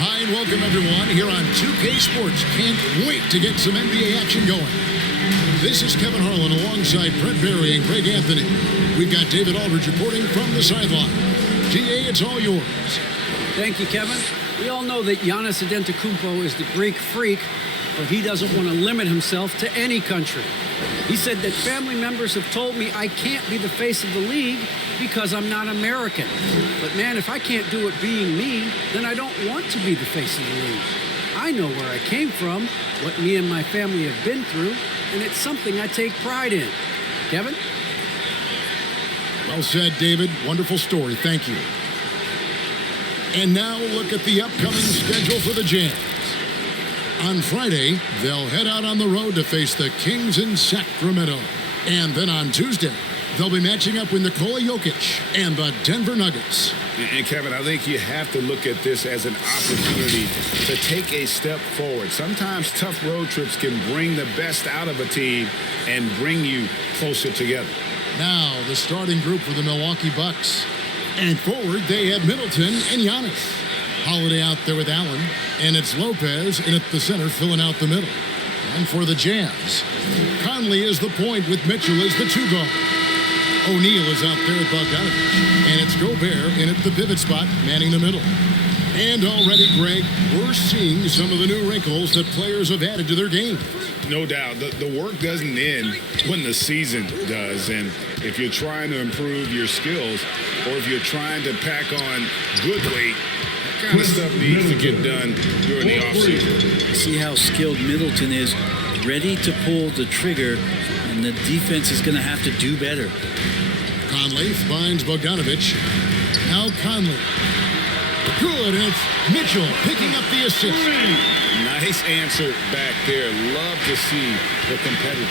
Hi, and welcome everyone here on 2K Sports. Can't wait to get some NBA action going. This is Kevin Harlan alongside Brett Berry and Greg Anthony. We've got David Aldridge reporting from the sideline. GA, it's all yours. Thank you, Kevin. We all know that Giannis Antetokounmpo is the Greek freak, but he doesn't want to limit himself to any country. He said that family members have told me I can't be the face of the league because I'm not American. But man, if I can't do it being me, then I don't want to be the face of the league. I know where I came from, what me and my family have been through, and it's something I take pride in. Kevin? Well said, David. Wonderful story. Thank you. And now look at the upcoming schedule for the Jams. On Friday, they'll head out on the road to face the Kings in Sacramento. And then on Tuesday, they'll be matching up with Nikola Jokic and the Denver Nuggets. And Kevin, I think you have to look at this as an opportunity to take a step forward. Sometimes tough road trips can bring the best out of a team and bring you closer together. Now, the starting group for the Milwaukee Bucks. And forward, they have Middleton and Giannis. Holiday out there with Allen, and it's Lopez in at the center filling out the middle. And for the Jazz, Conley is the point with Mitchell as the two guard. O'Neal is out there with Bogdanovic, and it's Gobert in at the pivot spot, manning the middle. And already, Greg, we're seeing some of the new wrinkles that players have added to their game. No doubt. The work doesn't end when the season does. And if you're trying to improve your skills or if you're trying to pack on good weight, that kind of stuff needs to get done during the offseason. See how skilled Middleton is, ready to pull the trigger, and the defense is going to have to do better. Conley finds Bogdanovic. Now Conley. Good, and it's Mitchell picking up the assist. Nice answer back there. Love to see the competitors.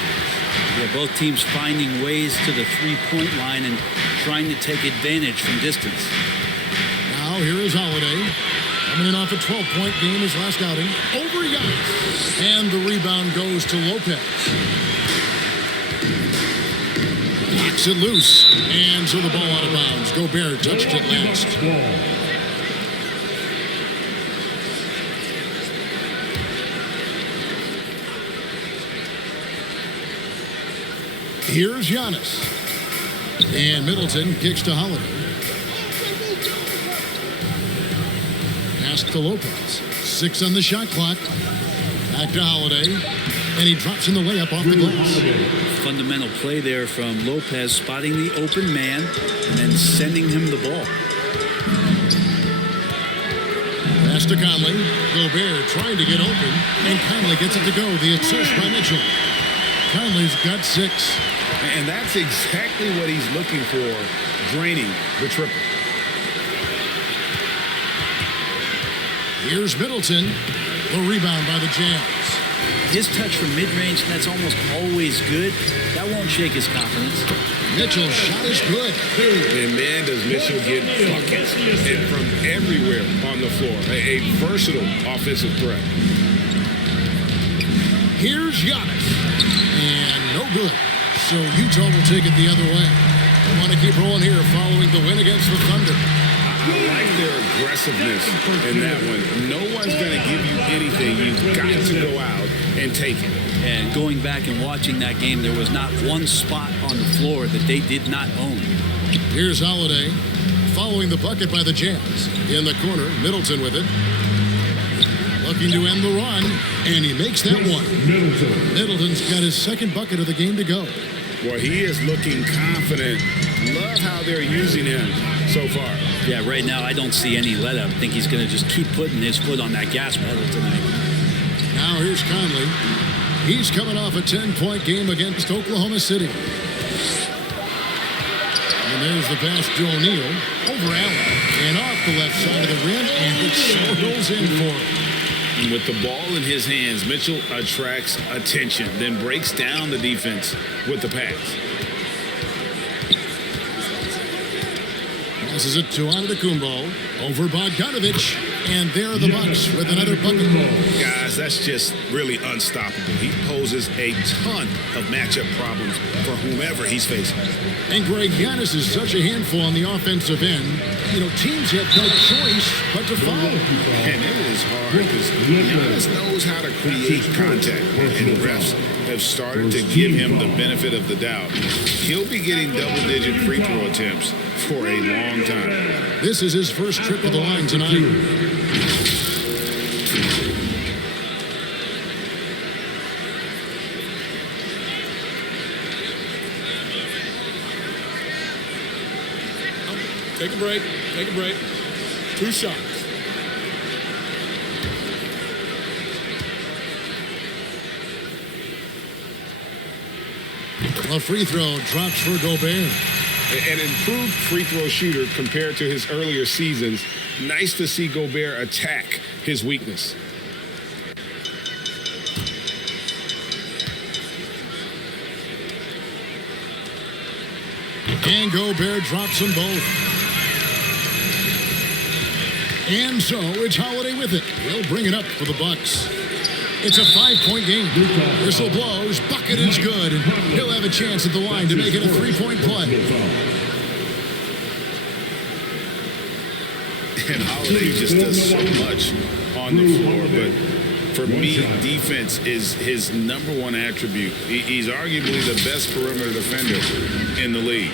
Yeah, both teams finding ways to the three-point line and trying to take advantage from distance. Now here is Holiday. Coming in off a 12-point game his last outing. Over Giannis. And the rebound goes to Lopez. Knocks it loose. And so the ball out of bounds. Gobert touched it last. Here's Giannis. And Middleton kicks to Holiday. Pass to Lopez. 6 on the shot clock. Back to Holiday. And he drops in the layup off the glass. Fundamental play there from Lopez, spotting the open man and then sending him the ball. Pass to Conley. Gobert trying to get open. And Conley gets it to go. The assist by Mitchell. Conley's got 6. And that's exactly what he's looking for, draining the triple. Here's Middleton. The rebound by the Jazz. His touch from mid-range, that's almost always good. That won't shake his confidence. Mitchell's shot is good. And man, does Mitchell get buckets and from everywhere on the floor. A versatile offensive threat. Here's Giannis. And no good. So Utah will take it the other way. They want to keep rolling here following the win against the Thunder. I like their aggressiveness in that one. No one's going to give you anything. You've got to go out and take it. And going back and watching that game, there was not one spot on the floor that they did not own. Here's Holiday following the bucket by the Jazz. In the corner, Middleton with it. Looking to end the run, and he makes that one. Middleton's got his second bucket of the game to go. Well, he is looking confident. Love how they're using him so far. Yeah, right now I don't see any let up. I think he's going to just keep putting his foot on that gas pedal tonight. Now here's Conley. He's coming off a 10-point game against Oklahoma City. And there's the pass to O'Neal. Over Allen. And off the left side of the rim, and it goes in for him. And with the ball in his hands, Mitchell attracts attention, then breaks down the defense with the pass. Passes it to Antetokounmpo. Over Bogdanovic. And there are the Bucks with another bucket. Guys, that's just really unstoppable. He poses a ton of matchup problems for whomever he's facing. And Greg, Giannis is such a handful on the offensive end. You know, teams have no choice but to follow. And it is hard because Giannis knows how to create contact, and refs have started to give him the benefit of the doubt. He'll be getting double-digit free throw attempts for a long time. This is his first trip to the line tonight. Take a break. Take a break. 2 shots. A free throw drops for Gobert. An improved free throw shooter compared to his earlier seasons. Nice to see Gobert attack his weakness. And Gobert drops them both. And so it's Holiday with it. He'll bring it up for the Bucks. It's a 5-point game. Whistle blows, bucket is good, and he'll have a chance at the line to make it a 3-point play. And Holiday just does so much on the floor, but for me, defense is his number one attribute. He's arguably the best perimeter defender in the league.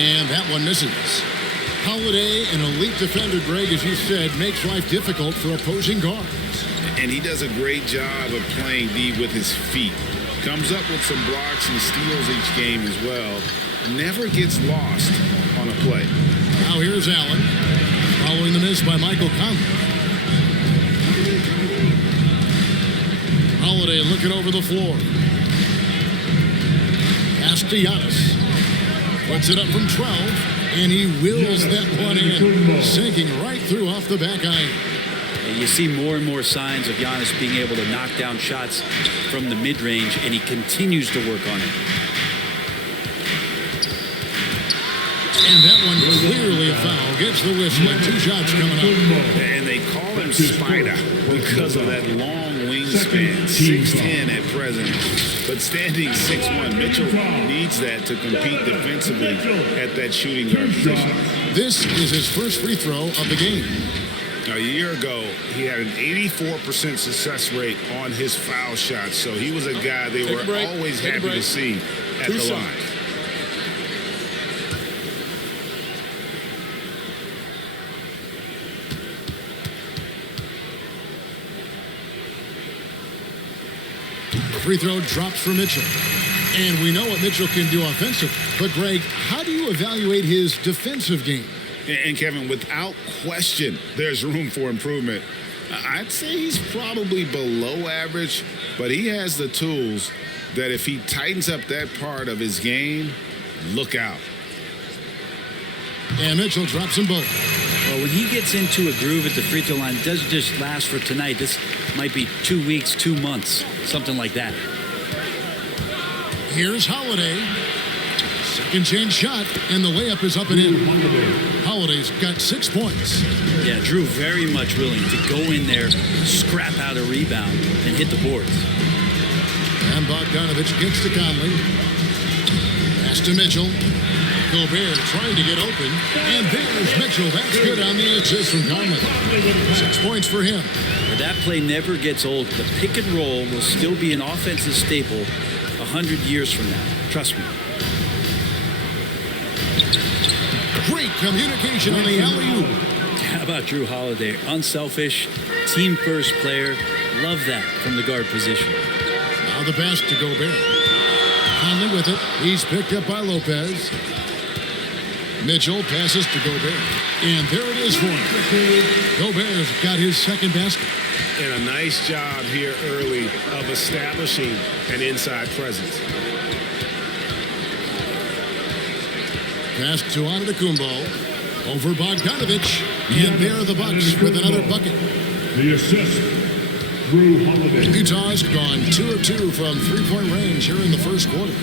And that one misses. Holiday, an elite defender, Greg, as you said, makes life difficult for opposing guards. And he does a great job of playing D with his feet. Comes up with some blocks and steals each game as well. Never gets lost on a play. Now here's Allen, following the miss by Michael Conley. Holiday looking over the floor. Pass to Giannis. Puts it up from 12. And he wheels that one in, sinking right through off the back iron. You see more and more signs of Giannis being able to knock down shots from the mid-range, and he continues to work on it. And that one clearly a foul. Gets the whistle and 2 shots coming up. And they call him Spider because of that long wingspan, 6'10" at present. But standing 6'1", Mitchell needs that to compete defensively at that shooting guard position. This is his first free throw of the game. A year ago, he had an 84% success rate on his foul shots, so he was a guy they were always happy to see at the line. Free throw drops for Mitchell. And we know what Mitchell can do offensively. But, Greg, how do you evaluate his defensive game? And Kevin, without question, there's room for improvement. I'd say he's probably below average, but he has the tools that if he tightens up that part of his game, look out. And Mitchell drops them both. Well, when he gets into a groove at the free throw line, it doesn't just last for tonight. This might be 2 weeks, 2 months, something like that. Here's Holiday. Second chance shot, and the layup is up and in. Holiday's got 6 points. Yeah, Drew very much willing to go in there, scrap out a rebound, and hit the boards. And Bogdanovic gets to Conley. Pass to Mitchell. Gobert trying to get open. And there's Mitchell. That's good on the assist from Conley. 6 points for him. But that play never gets old. The pick and roll will still be an offensive staple 100 years from now. Trust me. Great communication on the alley-oop. How about Drew Holiday? Unselfish, team-first player. Love that from the guard position. Now the pass to Gobert. Conley with it. He's picked up by Lopez. Mitchell passes to Gobert. And there it is for him. Gobert's got his second basket. And a nice job here early of establishing an inside presence. Pass to Antetokounmpo. Over Bogdanovic. And there are the Bucks with another bucket. The assist, Drew Holiday. Utah's gone 2 of 2 from three-point range here in the first quarter.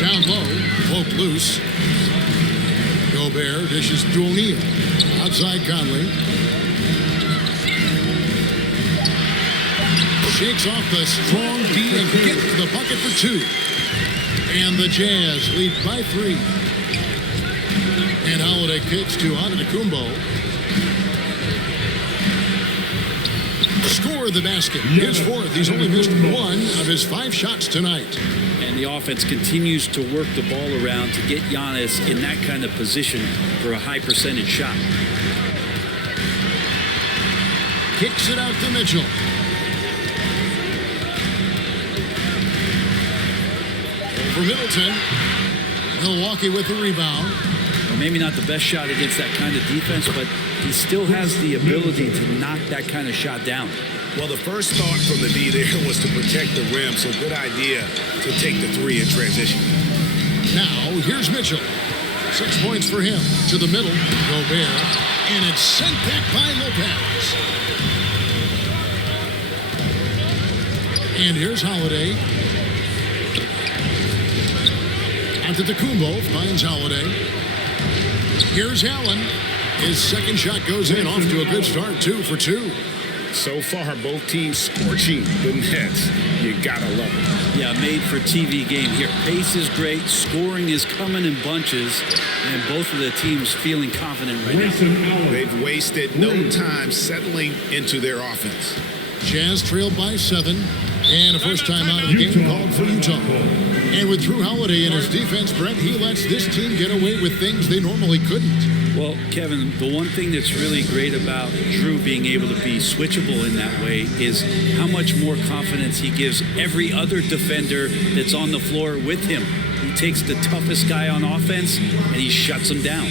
Down low, poked loose. Gobert dishes to O'Neal. Outside Conley. Shakes off the strong D and gets the bucket for 2. And the Jazz lead by 3. And Holiday kicks to Antetokounmpo. Score the basket. His fourth. He's only missed 1 of his 5 shots tonight. And the offense continues to work the ball around to get Giannis in that kind of position for a high percentage shot. Kicks it out to Mitchell. Over Middleton. Milwaukee with the rebound. Well, maybe not the best shot against that kind of defense, but he still has the ability to knock that kind of shot down. Well, the first thought from the D there was to protect the rim, so good idea to take the 3 in transition. Now, here's Mitchell. 6 points for him. To the middle, Gobert. And it's sent back by Lopez. And here's Holiday. Antetokounmpo finds Holiday. Here's Allen. His second shot goes in, off to a good start, 2 for 2. So far, both teams scorching the Nets. You gotta love it. Yeah, made for TV game here. Pace is great, scoring is coming in bunches, and both of the teams feeling confident right now. They've wasted no time settling into their offense. Jazz trailed by 7, and a first time out of the game called for Utah. And with Drew Holiday in his defense, Brent, he lets this team get away with things they normally couldn't. Well, Kevin, the one thing that's really great about Drew being able to be switchable in that way is how much more confidence he gives every other defender that's on the floor with him. He takes the toughest guy on offense and he shuts him down.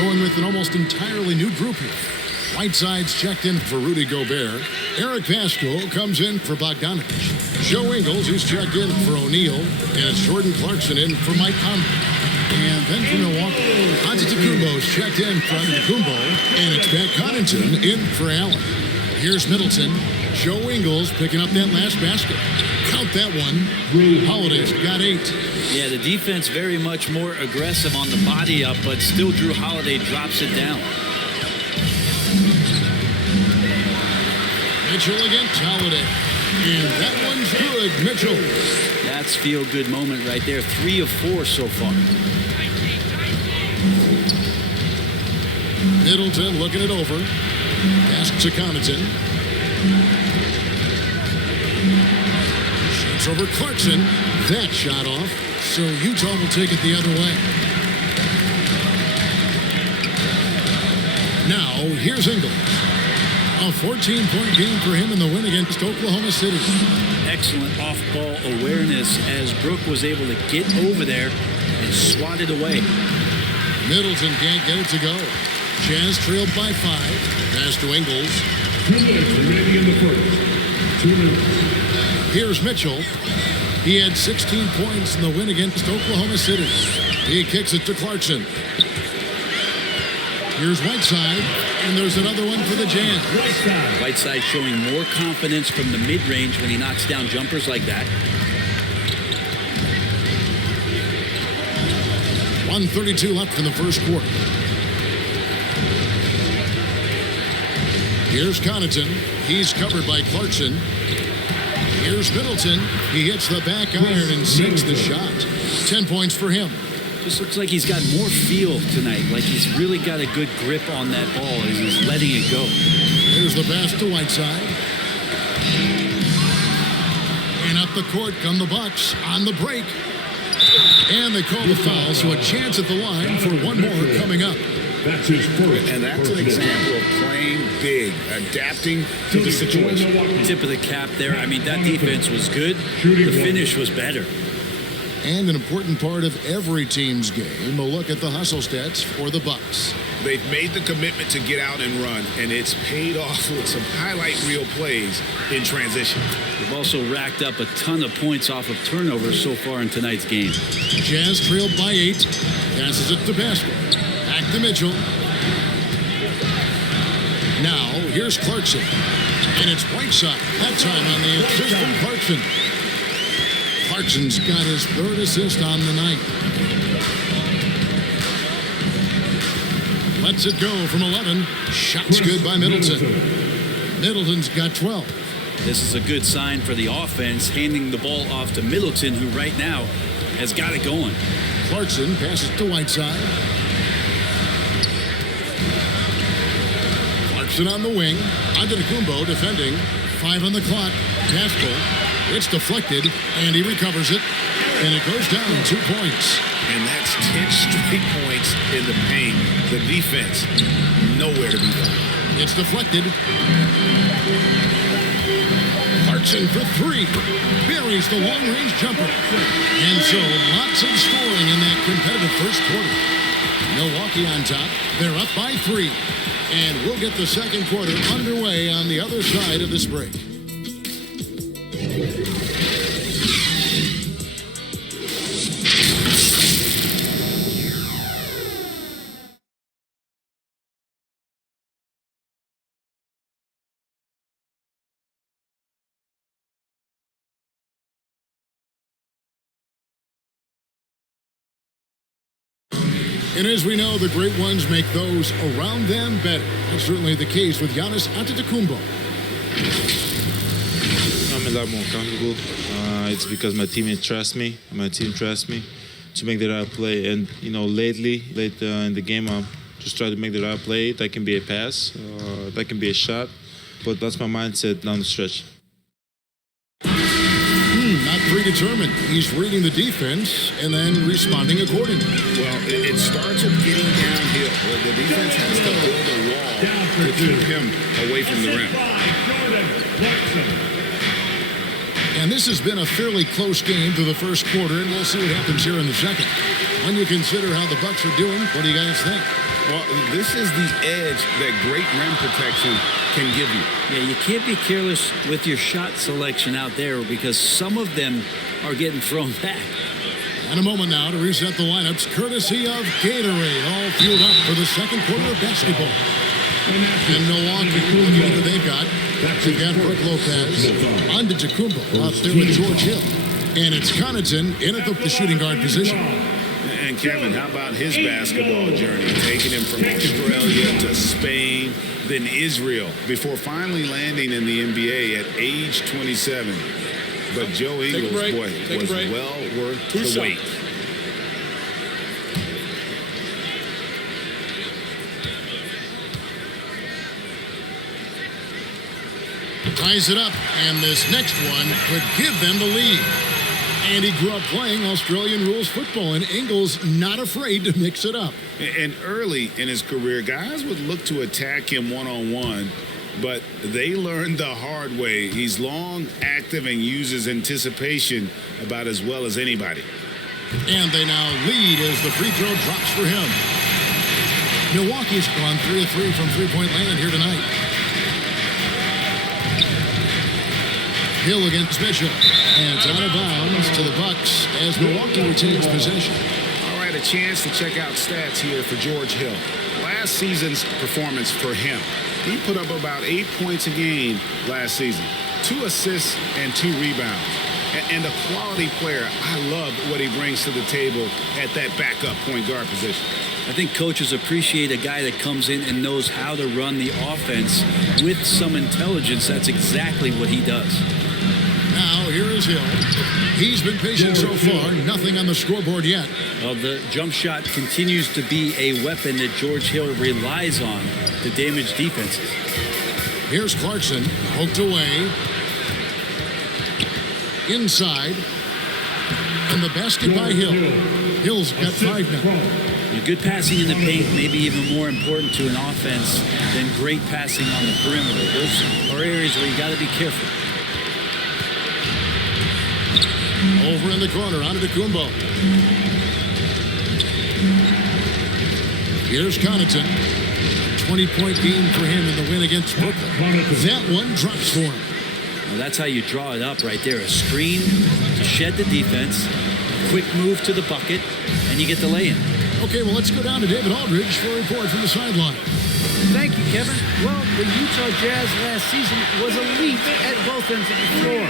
Going with an almost entirely new group here. Whiteside's checked in for Rudy Gobert. Eric Pascal comes in for Bogdanovic. Joe Ingles, who's checked in for O'Neal. And it's Jordan Clarkson in for Mike Conley. And then for Milwaukee, Antetokounmpo's checked in for Antetokounmpo. And it's Pat Connaughton in for Allen. Here's Middleton. Joe Ingles picking up that last basket. Count that one. Holiday's got 8. Yeah, the defense very much more aggressive on the body up, but still Drew Holiday drops it down. Mitchell against Holiday. And that one's good, Mitchell. That's feel-good moment right there. 3 of 4 so far. Middleton looking it over. Pass to Connaughton. Shoots over Clarkson. That shot off. So Utah will take it the other way. Now, here's Ingles. A 14-point game for him in the win against Oklahoma City. Excellent off-ball awareness as Brook was able to get over there and swat it away. Middleton can't get it to go. Jazz trailed by 5. Pass to Ingles. 2 minutes remaining in the first. 2 minutes. Here's Mitchell. He had 16 points in the win against Oklahoma City. He kicks it to Clarkson. Here's Whiteside, and there's another one for the Jazz. Whiteside showing more confidence from the mid-range when he knocks down jumpers like that. 1:32 left in the first quarter. Here's Connaughton. He's covered by Clarkson. Here's Middleton. He hits the back iron and sinks the shot. 10 points for him. Just looks like he's got more feel tonight. Like he's really got a good grip on that ball as he's letting it go. Here's the pass to Whiteside. And up the court come the Bucks on the break. And they call the foul, so a chance at the line for one more coming up. That's his first. And that's an example of playing big, adapting to the situation. Tip of the cap there. I mean, that defense was good. The finish was better. And an important part of every team's game, a look at the hustle stats for the Bucks. They've made the commitment to get out and run, and it's paid off with some highlight reel plays in transition. They've also racked up a ton of points off of turnovers so far in tonight's game. Jazz trailed by 8. Passes it to Basket. Back to Mitchell. Now, here's Clarkson. And it's Whiteside. That time on the assist from Clarkson. Clarkson's got his third assist on the night. Lets it go from 11. Shots good by Middleton. Middleton's got 12. This is a good sign for the offense, handing the ball off to Middleton, who right now has got it going. Clarkson passes to Whiteside. Clarkson on the wing. Antetokounmpo defending. 5 on the clock. Pascal. It's deflected, and he recovers it. And it goes down 2 points. And that's 10 straight points in the paint. The defense, nowhere to be found. It's deflected. Clarkson for 3. Buries the long-range jumper. And so, lots of scoring in that competitive first quarter. Milwaukee on top. They're up by 3. And we'll get the second quarter underway on the other side of this break. And as we know, the great ones make those around them better. That's certainly the case with Giannis Antetokounmpo. I'm a lot more comfortable. It's because my teammates trust me. My team trusts me to make the right play. And, you know, late in the game, I'm just trying to make the right play. That can be a pass. That can be a shot. But that's my mindset down the stretch. Not predetermined. He's reading the defense and then responding accordingly. Well, it starts with getting downhill. The defense has to build a wall to keep him away from the rim. And this has been a fairly close game through the first quarter, and we'll see what happens here in the second. When you consider how the Bucks are doing, what do you guys think? Well, this is the edge that great rim protection can give you. Yeah, you can't be careless with your shot selection out there because some of them are getting thrown back. And a moment now to reset the lineups, courtesy of Gatorade, all fueled up for the second quarter of basketball. And Milwaukee, looking at what they've got. They've got Brook Lopez, Antetokounmpo out there with George Hill. And it's Connaughton in at the shooting guard position. And Kevin, how about his basketball journey? Taking him from Australia to Spain, then Israel, before finally landing in the NBA at age 27. But Joe Ingles, boy, was well worth the wait. Ties it up, and this next one could give them the lead. And he grew up playing Australian rules football, and Ingles not afraid to mix it up. And early in his career, guys would look to attack him one-on-one, but they learned the hard way. He's long, active, and uses anticipation about as well as anybody. And they now lead as the free throw drops for him. Milwaukee's gone 3 of 3 from three-point land here tonight. Hill against Mitchell. And it's out of bounds to the Bucks as Milwaukee retains possession. All right, a chance to check out stats here for George Hill. Last season's performance for him. He put up about 8 points a game last season. 2 assists and 2 rebounds. And a quality player. I love what he brings to the table at that backup point guard position. I think coaches appreciate a guy that comes in and knows how to run the offense with some intelligence. That's exactly what he does. Now, here is Hill. He's been patient so far. Nothing on the scoreboard yet. Well, the jump shot continues to be a weapon that George Hill relies on to damage defenses. Here's Clarkson, poked away. inside. And the basket by Hill. Hill's got 5 now. Good passing in the paint may be even more important to an offense than great passing on the perimeter. Those are areas where you got to be careful. Over in the corner, Antetokounmpo. Here's Connaughton. 20-point game for him in the win against Brooklyn. That one drops for him. Well, that's how you draw it up right there. A screen to shed the defense, a quick move to the bucket, and you get the lay-in. Okay, well, let's go down to David Aldridge for a report from the sideline. Thank you, Kevin. Well, the Utah Jazz last season was elite at both ends of the floor.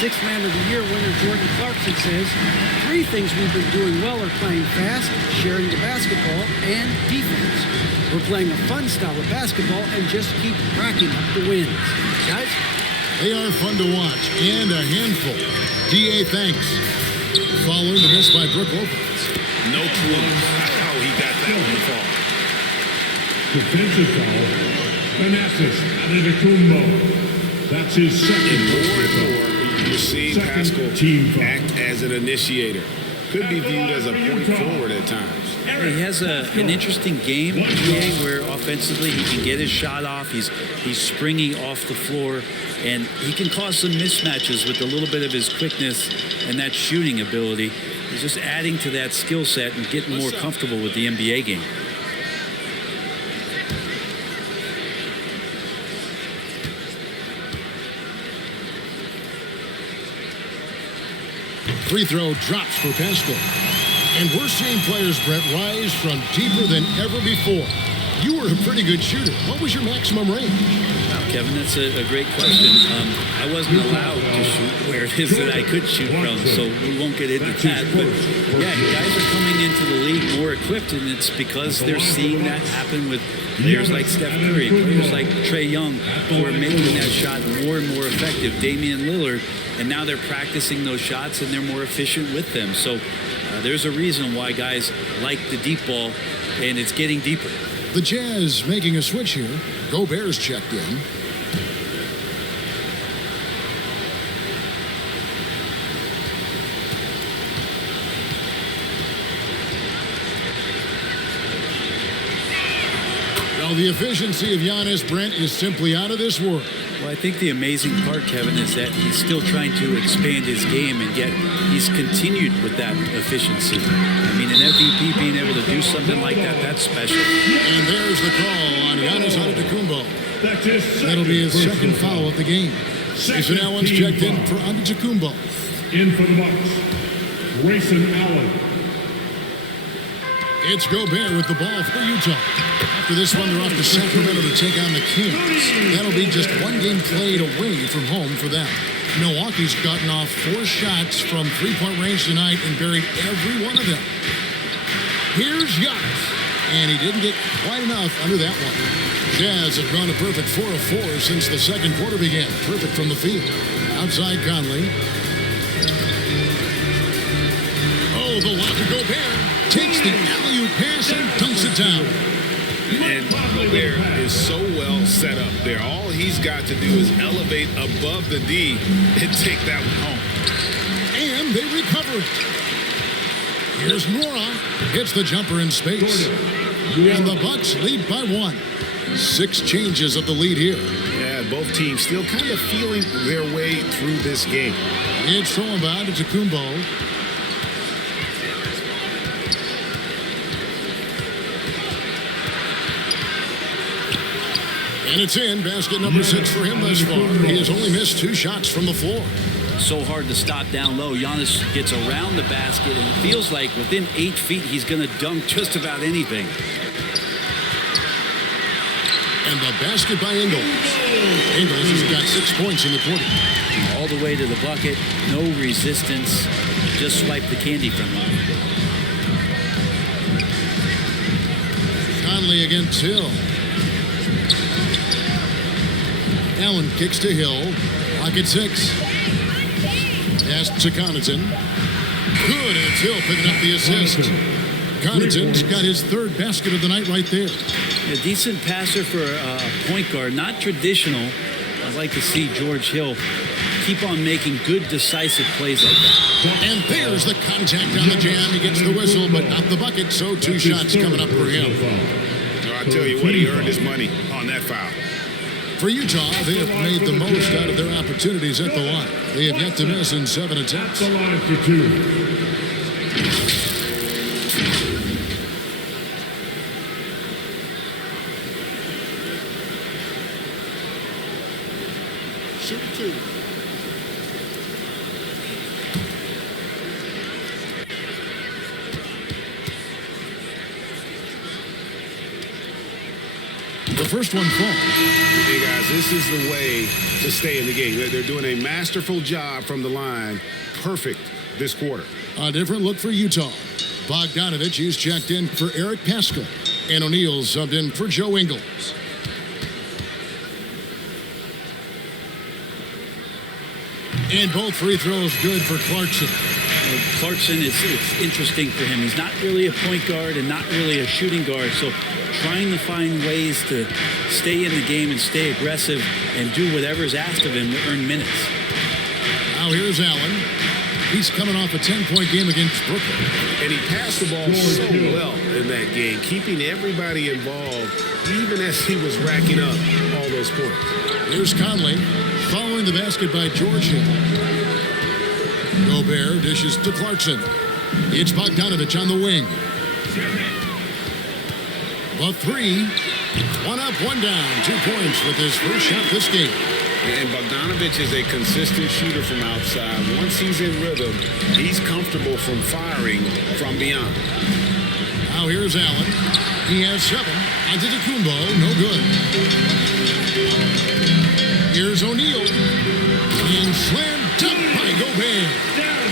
Sixth Man of the Year winner Jordan Clarkson says, 3 things we've been doing well are playing fast, sharing the basketball, and defense. We're playing a fun style of basketball and just keep racking up the wins. Guys? They are fun to watch and a handful. D.A. thanks. Following the miss by Brook Lopez. No clue how he got that on the fall. Defensive foul. Giannis Antetokounmpo. That's his second. And more and more, you're seeing Pascal act as an initiator. Could be viewed as a point forward at times. He has an interesting game where offensively he can get his shot off. He's springy off the floor, and he can cause some mismatches with a little bit of his quickness and that shooting ability. He's just adding to that skill set and getting more comfortable with the NBA game. Free throw drops for Pascal. And we're seeing players, Brett, rise from deeper than ever before. You were a pretty good shooter. What was your maximum range? Kevin, that's a great question. I wasn't allowed to shoot where it is that I could shoot from, so we won't get into that. But yeah, guys are coming into the league more equipped, and it's because they're seeing that happen with players like Steph Curry, players like Trae Young, who are making that shot more and more effective. Damian Lillard, and now they're practicing those shots, and they're more efficient with them. So there's a reason why guys like the deep ball, and it's getting deeper. The Jazz making a switch here. Gobert's checked in. Well, the efficiency of Giannis, Brent, is simply out of this world. Well, I think the amazing part, Kevin, is that he's still trying to expand his game, and yet he's continued with that efficiency. I mean, an MVP being able to do something like that, that's special. And there's the call on Giannis Antetokounmpo. That'll be his second foul of the game. So now one's checked in for Antetokounmpo. In for the Bucks, Grayson Allen. It's Gobert with the ball for Utah. After this one, they're off to Sacramento to take on the Kings. That'll be just one game played away from home for them. Milwaukee's gotten off 4 shots from 3-point range tonight and buried every one of them. Here's Giannis. And he didn't get quite enough under that one. Jazz have gone a perfect 4 of 4 since the second quarter began. Perfect from the field. Outside Conley. Oh, the lob to Gobert. Takes the alley-oop pass and dunks it down. And Gobert is so well set up there. All he's got to do is elevate above the D and take that one home. And they recover it. Here's Nora. Hits the jumper in space. And the Bucks lead by 1. 6 changes of the lead here. Yeah, both teams still kind of feeling their way through this game. It's thrown by Antetokounmpo. And it's in. Basket number 6 for him thus far. He has only missed 2 shots from the floor. So hard to stop down low. Giannis gets around the basket and feels like within 8 feet he's going to dunk just about anything. And the basket by Ingles. Ingles has got 6 points in the quarter. All the way to the bucket. No resistance. Just swipe the candy from him. Conley against Hill. Allen kicks to Hill. Lock at 6. Pass to Connaughton. Good, and it's Hill picking up the assist. Connaughton's got his 3rd basket of the night right there. A decent passer for a point guard. Not traditional. I'd like to see George Hill keep on making good, decisive plays like that. And there's the contact on the jam. He gets the whistle, but not the bucket, so 2 shots coming up for him. I tell you what, he earned his money on that foul. For Utah, they have made the most out of their opportunities at the line. They have yet to miss in 7 attempts. The line for 2. Shoot 2. The first one falls. Hey, guys, this is the way to stay in the game. They're doing a masterful job from the line. Perfect this quarter. A different look for Utah. Bogdanovic, he's checked in for Eric Paschal. And O'Neal subbed in for Joe Ingles. And both free throws good for Clarkson. Clarkson, it's interesting for him. He's not really a point guard and not really a shooting guard, so trying to find ways to stay in the game and stay aggressive and do whatever's asked of him to earn minutes. Now here's Allen. He's coming off a 10-point game against Brooklyn. And he passed the ball so well in that game, keeping everybody involved, even as he was racking up all those points. Here's Conley, following the basket by George Hill. Gobert dishes to Clarkson. It's Bogdanovic on the wing. The 3, 1 up, 1 down, 2 points with his first shot this game. And Bogdanovic is a consistent shooter from outside. Once he's in rhythm, he's comfortable from firing from beyond. Now here's Allen. He has 7. Antetokounmpo, no good. Here's O'Neal. And slammed dunk by Gobert.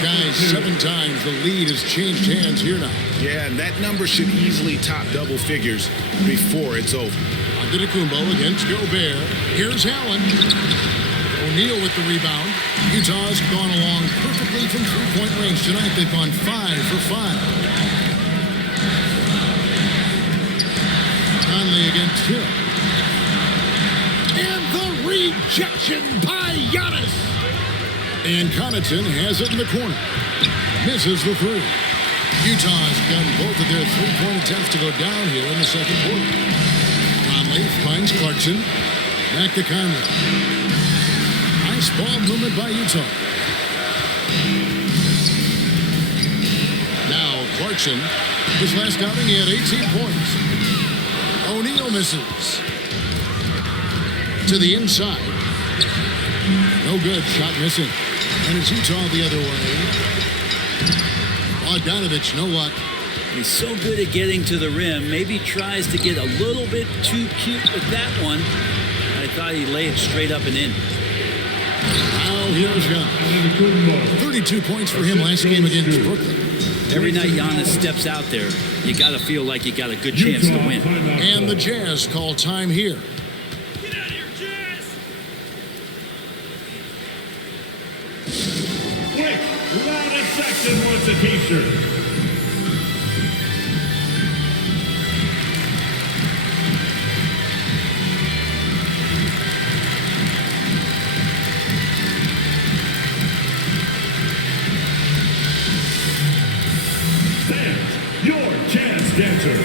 Guys, 7 times the lead has changed hands here now. Yeah, and that number should easily top double figures before it's over. Antetokounmpo against Gobert. Here's Allen. O'Neal with the rebound. Utah's gone along perfectly from 3-point range tonight. They've gone 5 for 5. Conley against Hill. And the rejection by Giannis. And Connaughton has it in the corner. Misses the 3. Utah's gotten both of their 3-point attempts to go down here in the second quarter. Conley finds Clarkson. Back to Conley. Nice ball movement by Utah. Now Clarkson. His last outing, he had 18 points. O'Neal misses. To the inside. No good. Shot missing. And it's Utah the other way. Bogdanovic, no luck. He's so good at getting to the rim. Maybe tries to get a little bit too cute with that one. I thought he laid it straight up and in. Now here's Giannis. 32 points for him last game against Brooklyn. Every night Giannis steps out there, you got to feel like you got a good chance to win. And the Jazz call time here. Get out of here, Jazz! Quick, loudest section wants a t-shirt. Your Jazz Dancers.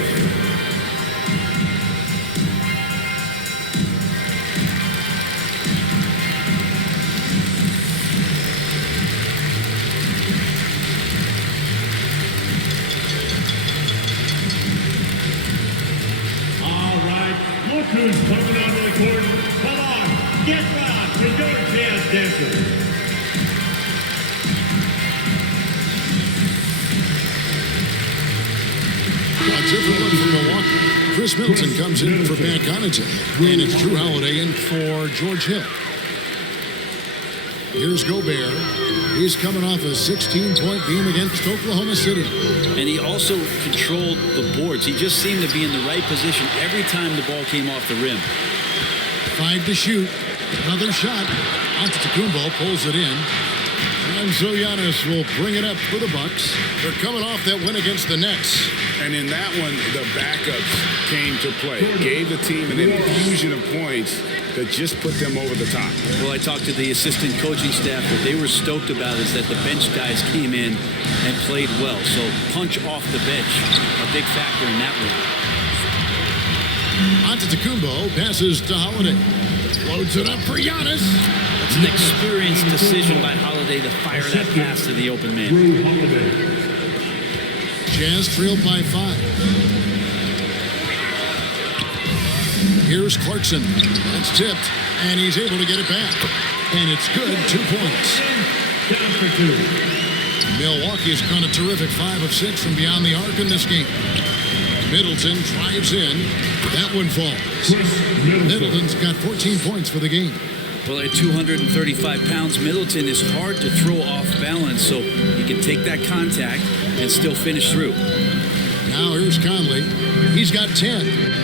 All right, look who's coming onto the court. Come on, get loud for your Jazz Dancers. A different look from Milwaukee. Chris Middleton comes in for Pat Connaughton. And it's Drew Holiday in for George Hill. Here's Gobert. He's coming off a 16-point game against Oklahoma City. And he also controlled the boards. He just seemed to be in the right position every time the ball came off the rim. 5 to shoot. Another shot. Antetokounmpo pulls it in. And so Giannis will bring it up for the Bucks. They're coming off that win against the Nets. And in that one, the backups came to play. Gave the team an infusion of points that just put them over the top. Well, I talked to the assistant coaching staff. What they were stoked about is that the bench guys came in and played well. So punch off the bench, a big factor in that one. Antetokounmpo passes to Holiday. Loads it up for Giannis. It's an experienced decision by Holiday to fire that pass to the open man. Jazz trailed by 5. Here's Clarkson. That's tipped, and he's able to get it back. And it's good, 2 points. Down for 2. Milwaukee's gone a terrific 5 of 6 from beyond the arc in this game. Middleton drives in. That one falls. Middleton's got 14 points for the game. Well, at 235 pounds, Middleton is hard to throw off balance, so he can take that contact and still finish through. Now here's Conley. He's got 10.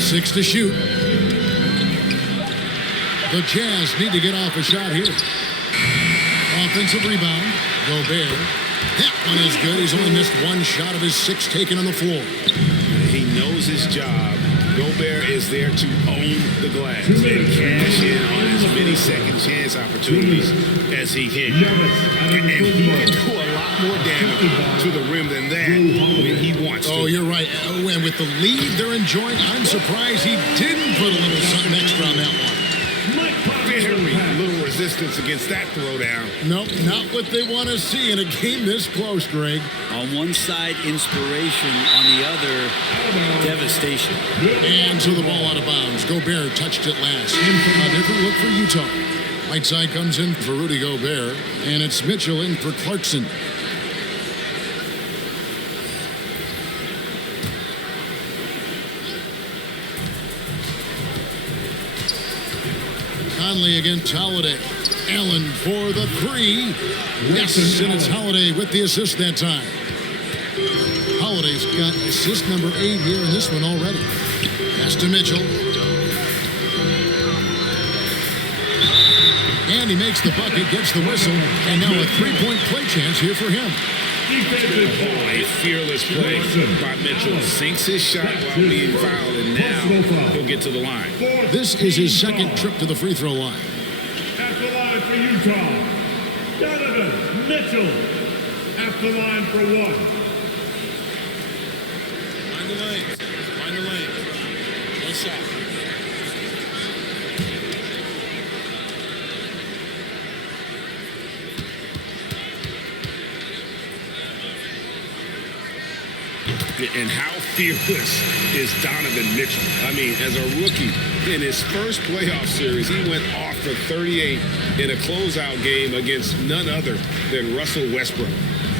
6 to shoot. The Jazz need to get off a shot here. Offensive rebound. Gobert. That one is good. He's only missed 1 shot of his 6 taken on the floor. He knows his job. Gobert is there to own the glass and cash in on as many second chance opportunities as he can. And he can do a lot more damage to the rim than that when he wants to. Oh, you're right. Oh, and with the lead they're enjoying, I'm surprised he didn't put a little something extra on that one. Very little resistance against that throwdown. Nope, not what they want to see in a game this close, Greg. On one side, inspiration. On the other, devastation. And so the ball out of bounds. Gobert touched it last. A different look for Utah. Right side comes in for Rudy Gobert, and it's Mitchell in for Clarkson. Conley against Holiday. Allen for the 3. Yes, and it's Holiday with the assist that time. Holiday's got assist number 8 here in this one already. Pass to Mitchell. And he makes the bucket, gets the whistle, and now a 3-point play chance here for him. Oh, a fearless play by Mitchell. Sinks his shot while being fouled, and now he'll get to the line. This is his second trip to the free throw line. At the line for Utah, Donovan Mitchell. At the line for 1. Find the lanes. Find the lanes. One shot. And how fearless is Donovan Mitchell? I mean, as a rookie, in his first playoff series, he went off for 38 in a closeout game against none other than Russell Westbrook.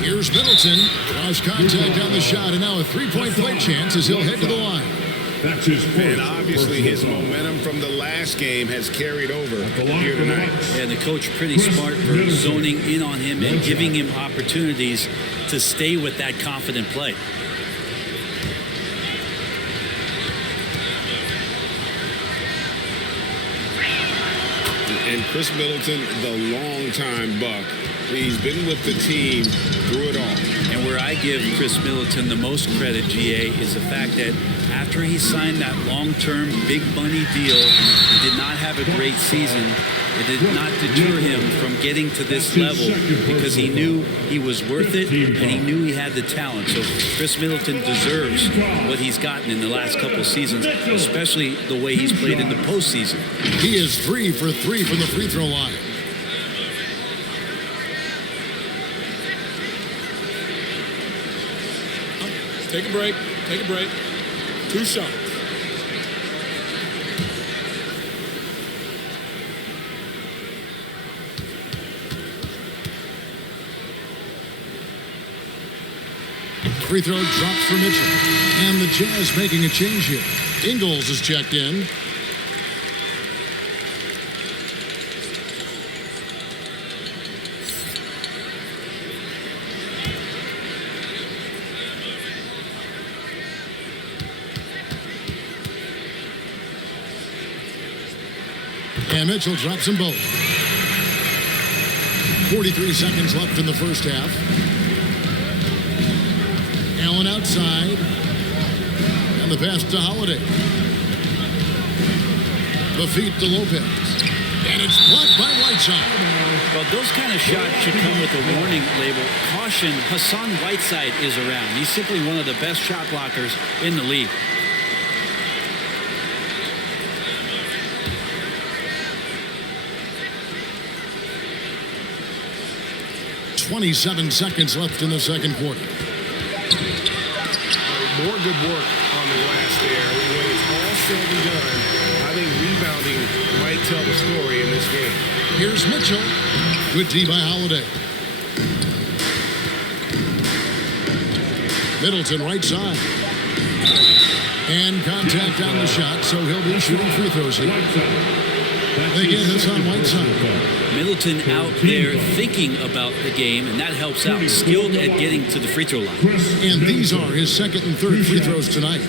Here's Middleton. Draws contact on the shot, and now a 3-point play chance as he'll head to the line. That's his first. And obviously his momentum from the last game has carried over here tonight. And the coach pretty smart for zoning in on him and giving him opportunities to stay with that confident play. And Chris Middleton, the longtime Buck, he's been with the team through it all. And where I give Chris Middleton the most credit, GA, is the fact that after he signed that long-term big money deal, he did not have a great season. It did not deter him from getting to this level because he knew he was worth it and he knew he had the talent. So Chris Middleton deserves what he's gotten in the last couple of seasons, especially the way he's played in the postseason. He is 3 for 3 from the free throw line. Take a break. Take a break. 2 shots. Free throw drops for Mitchell. And the Jazz making a change here. Ingles is checked in. And Mitchell drops them both. 43 seconds left in the first half. Allen outside. And the pass to Holiday. The feed to Lopez. And it's blocked by Whiteside. Well, those kind of shots should come with a warning label. Caution, Hassan Whiteside is around. He's simply one of the best shot blockers in the league. .27 seconds left in the second quarter. More good work on the glass there. When it's all said and done, I think rebounding might tell the story in this game. Here's Mitchell. Good D by Holiday. Middleton right side. And contact on the shot, so he'll be shooting free throws here. Again, that's on Whiteside. Middleton out there thinking about the game, and that helps out. Skilled at getting to the free throw line. And these are his second and third free throws tonight.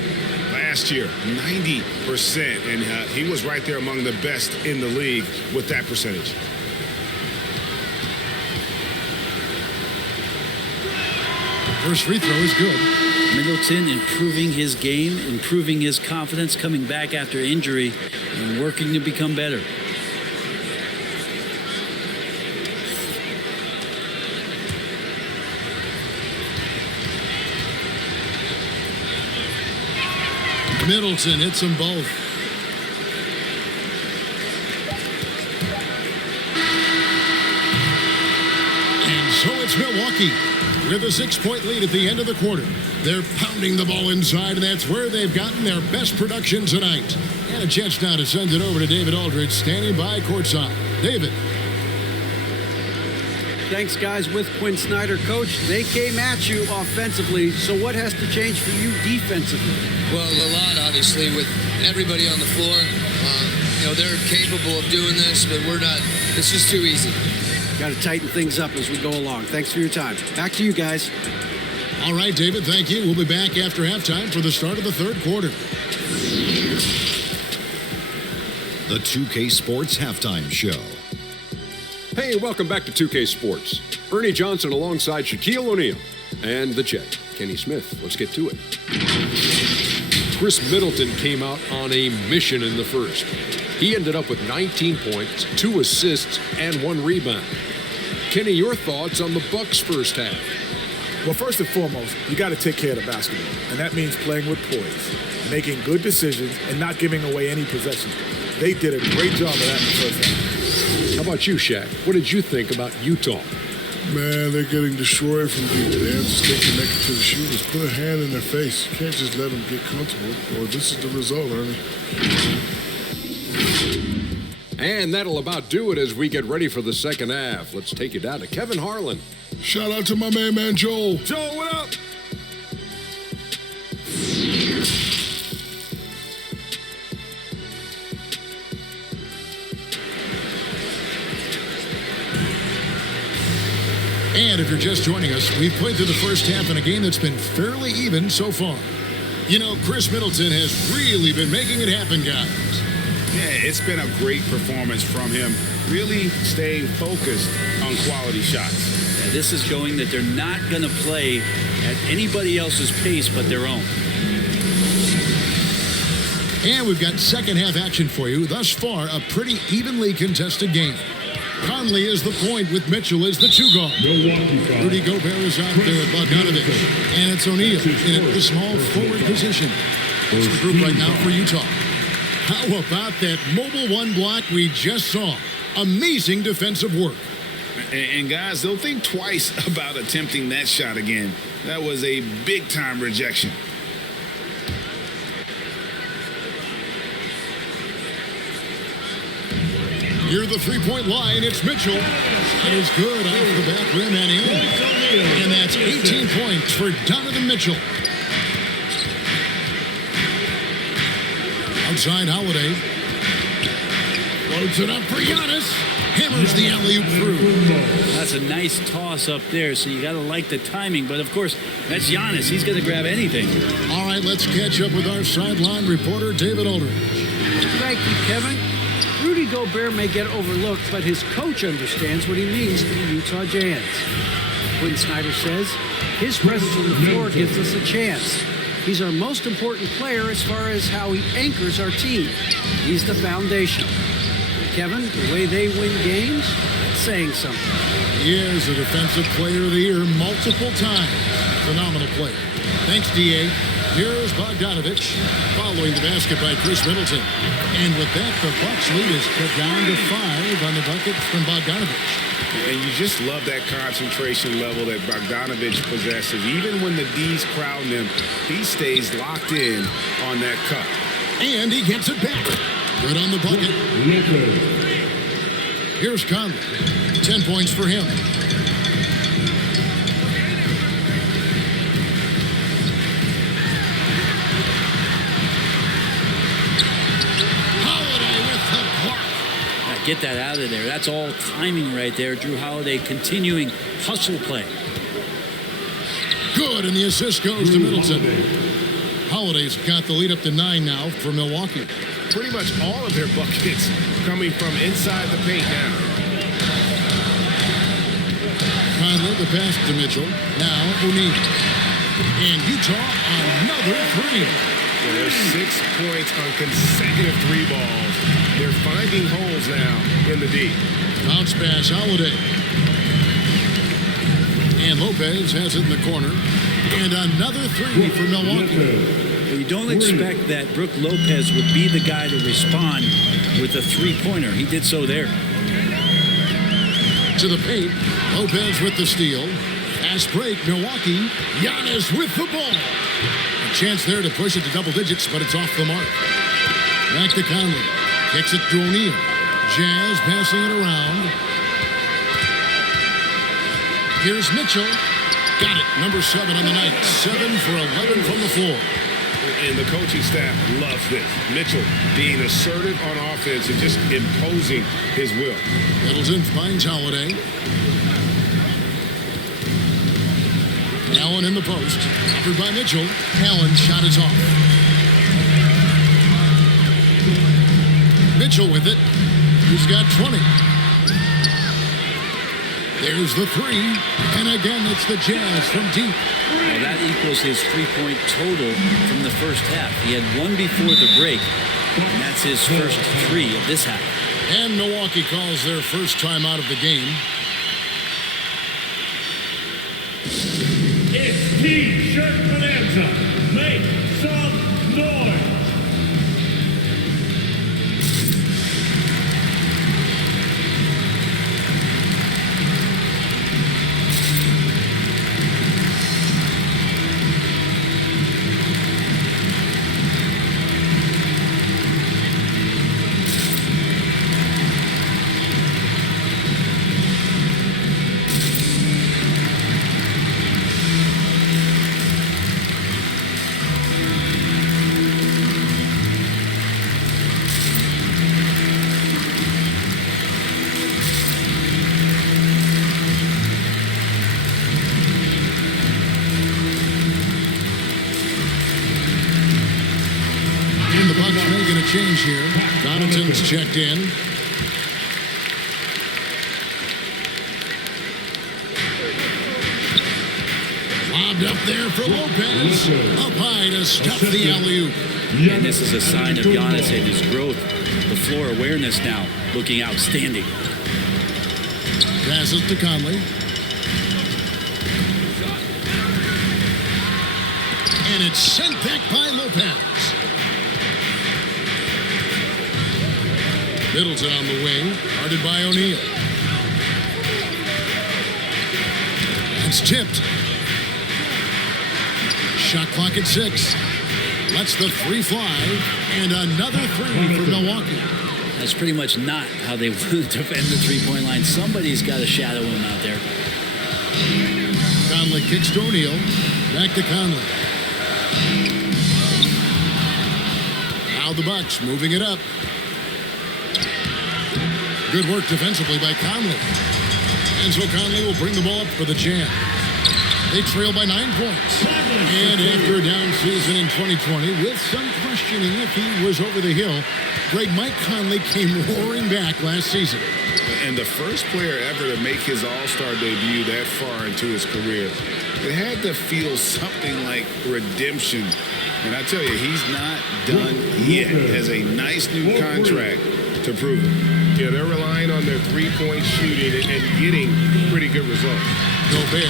Last year, 90%, and he was right there among the best in the league with that percentage. First free throw is good. Middleton improving his game, improving his confidence, coming back after injury, and working to become better. Middleton hits them both. And so it's Milwaukee with a 6-point lead at the end of the quarter. They're pounding the ball inside, and that's where they've gotten their best production tonight. And a chance now to send it over to David Aldridge, standing by courtside. David. Thanks, guys. With Quinn Snyder, coach, they came at you offensively. So what has to change for you defensively? Well, a lot, obviously, with everybody on the floor. They're capable of doing this, but we're not. It's just too easy. Got to tighten things up as we go along. Thanks for your time. Back to you guys. All right, David, thank you. We'll be back after halftime for the start of the third quarter. The 2K Sports Halftime Show. Hey, welcome back to 2K Sports. Ernie Johnson alongside Shaquille O'Neal. And the Jet, Kenny Smith. Let's get to it. Chris Middleton came out on a mission in the first. He ended up with 19 points, 2 assists, and 1 rebound. Kenny, your thoughts on the Bucks' first half? Well, first and foremost, you got to take care of the basketball, and that means playing with poise, making good decisions, and not giving away any possessions. They did a great job of that in the first half. How about you, Shaq? What did you think about Utah? Man, they're getting destroyed from deep. They have to stay connected to the shooters. Put a hand in their face. You can't just let them get comfortable, or this is the result, Ernie. And that'll about do it as we get ready for the second half. Let's take you down to Kevin Harlan. Shout out to my main man, Joel. Joel, what up? And if you're just joining us, we've played through the first half in a game that's been fairly even so far. You know, Chris Middleton has really been making it happen, guys. Yeah, it's been a great performance from him, really staying focused on quality shots. Yeah, this is showing that they're not going to play at anybody else's pace but their own. And we've got second half action for you. Thus far, a pretty evenly contested game. Conley is the point with Mitchell as the 2 guard. Rudy Gobert is out there with Bogdanovic. And it's O'Neal in the small forward position. That's the group right now for Utah. How about that mobile 1 block we just saw? Amazing defensive work. And guys, they'll think twice about attempting that shot again. That was a big-time rejection. Near the 3-point line, it's Mitchell. It is good off the back rim and in. And that's 18 points for Donovan Mitchell. Outside Holiday. Floats it up for Giannis. Hammers the alley-oop through. That's a nice toss up there, so you got to like the timing. But, of course, that's Giannis. He's going to grab anything. All right, let's catch up with our sideline reporter, David Aldridge. Thank you, Kevin. Rudy Gobert may get overlooked, but his coach understands what he means to the Utah Jazz. Quinn Snyder says his presence on the floor gives us a chance. He's our most important player as far as how he anchors our team. He's the foundation. Kevin, the way they win games, that's saying something. He is a Defensive Player of the Year multiple times. Phenomenal player. Thanks, D.A. Here's Bogdanovic, following the basket by Chris Middleton. And with that, the Bucks lead is cut down to 5 on the bucket from Bogdanovic. And you just love that concentration level that Bogdanovic possesses. Even when the D's crowd him, he stays locked in on that cut. And he gets it back. Good on the bucket. Here's Conley. 10 points for him. Get that out of there. That's all timing right there. Drew Holiday continuing hustle play. Good, and the assist goes to Middleton. Holiday's got the lead up to 9 now for Milwaukee. Pretty much all of their buckets coming from inside the paint now. Conley, the pass to Mitchell. Now O'Neal. And Utah, another 3. There's 6 points on consecutive 3 balls. They're finding holes now in the D. Bounce pass, Holiday. And Lopez has it in the corner. And another 3 for Milwaukee. Well, you don't expect that Brook Lopez would be the guy to respond with a 3-pointer. He did so there. To the paint. Lopez with the steal. Fast break, Milwaukee. Giannis with the ball. A chance there to push it to double digits, but it's off the mark. Back to Conley. Kicks it to O'Neal. Jazz passing it around. Here's Mitchell. Got it. Number 7 on the night. 7 for 11 from the floor. And the coaching staff loves this. Mitchell being assertive on offense and just imposing his will. Middleton finds Holiday. Allen in the post. Covered by Mitchell. Allen's shot is off. Mitchell with it. He's got 20. There's the 3. And again, it's the Jazz from deep. Well, that equals his 3-point total from the first half. He had 1 before the break, and that's his first 3 of this half. And Milwaukee calls their first time out of the game. It's T-shirt bonanza. Make some noise. Change here. Donaton's checked in. Lobbed up there for Lopez. Up high to stuff the alley-oop. And this is a sign of Giannis and his growth. The floor awareness now looking outstanding. Passes to Conley. And it's sent back by Lopez. Middleton on the wing, guarded by O'Neal. It's tipped. Shot clock at 6. Lets the 3 fly, and another 3 for Milwaukee. That's pretty much not how they want to defend the 3-point line. Somebody's got to shadow him out there. Conley kicks to O'Neal. Back to Conley. Now the Bucks moving it up. Good work defensively by Conley. And so Conley will bring the ball up for the Jazz. They trail by 9 points. And after a down season in 2020, with some questioning if he was over the hill, Greg, Mike Conley came roaring back last season. And the first player ever to make his All-Star debut that far into his career, it had to feel something like redemption. And I tell you, he's not done yet. Has a nice new contract to prove it. Yeah, they're relying on their three-point shooting and getting pretty good results. Gobert,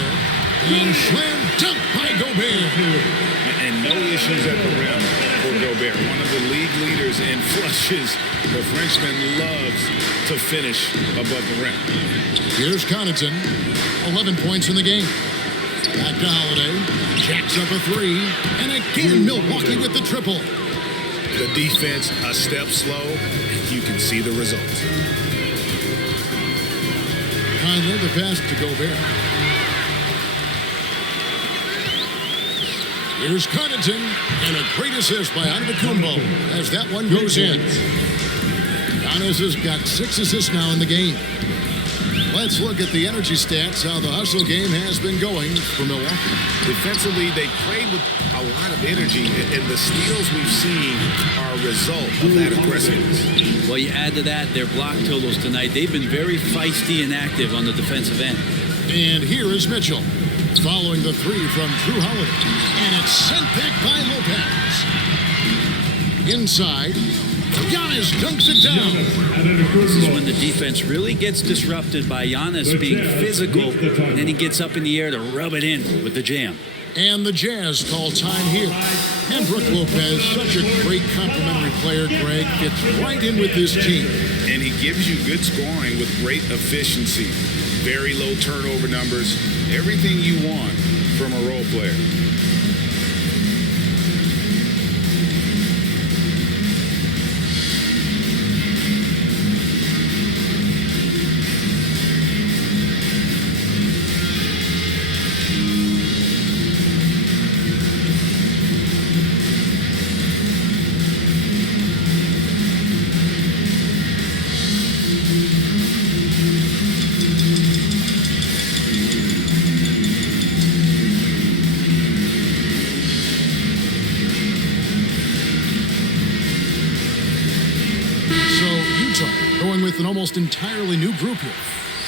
and slam dunk by Gobert. And no issues at the rim for Gobert. One of the league leaders in flushes. The Frenchman loves to finish above the rim. Here's Connaughton, 11 points in the game. Back to Holiday, jacks up a three, and again Milwaukee with the triple. The defense a step slow, you can see the results. Conley, the pass to Gobert. Here's Connaughton, and a great assist by Antetokounmpo as that one goes in. Giannis has got 6 assists now in the game. Let's look at the energy stats, how the hustle game has been going for Milwaukee. Defensively, they played with a lot of energy, and the steals we've seen are a result of that aggressiveness. Well, you add to that their block totals tonight. They've been very feisty and active on the defensive end. And here is Mitchell, following the three from Drew Holiday. And it's sent back by Lopez. Inside, Giannis dunks it down. This is when the defense really gets disrupted by Giannis being physical, and then he gets up in the air to rub it in with the jam. And the Jazz call time here. And Brook Lopez, such a great complimentary player, Greg, fits right in with this team. And he gives you good scoring with great efficiency. Very low turnover numbers. Everything you want from a role player. With an almost entirely new group here.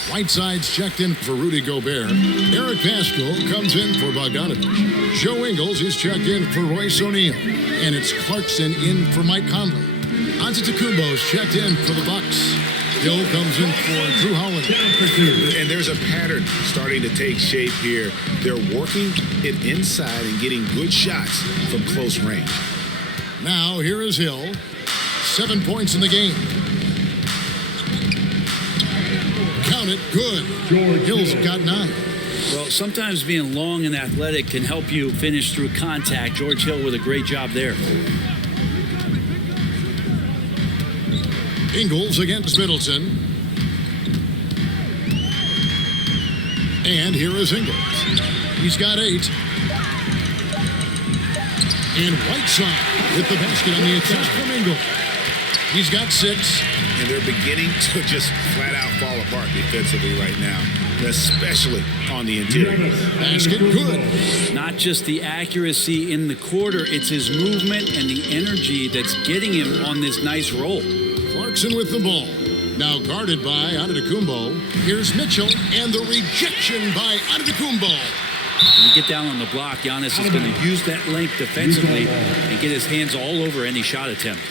Whiteside's checked in for Rudy Gobert. Eric Pascal comes in for Bogdanovic. Joe Ingles is checked in for Royce O'Neal. And it's Clarkson in for Mike Conley. Antetokounmpo's checked in for the Bucks. Hill comes in for Drew Holiday. And there's a pattern starting to take shape here. They're working it inside and getting good shots from close range. Now here is Hill. 7 points in the game. Count it, good. Hill's got 9. Well, sometimes being long and athletic can help you finish through contact. George Hill with a great job there. Ingles against Middleton. And here is Ingles. He's got 8. And Whiteside with the basket on the assist from Ingles. He's got 6. And they're beginning to just flat out fall apart defensively right now, especially on the interior. Basket good. Not just the accuracy in the quarter, it's his movement and the energy that's getting him on this nice roll. Clarkson with the ball. Now guarded by Antetokounmpo. Here's Mitchell, and the rejection by Antetokounmpo. When you get down on the block, Giannis is going to use that length defensively and get his hands all over any shot attempt.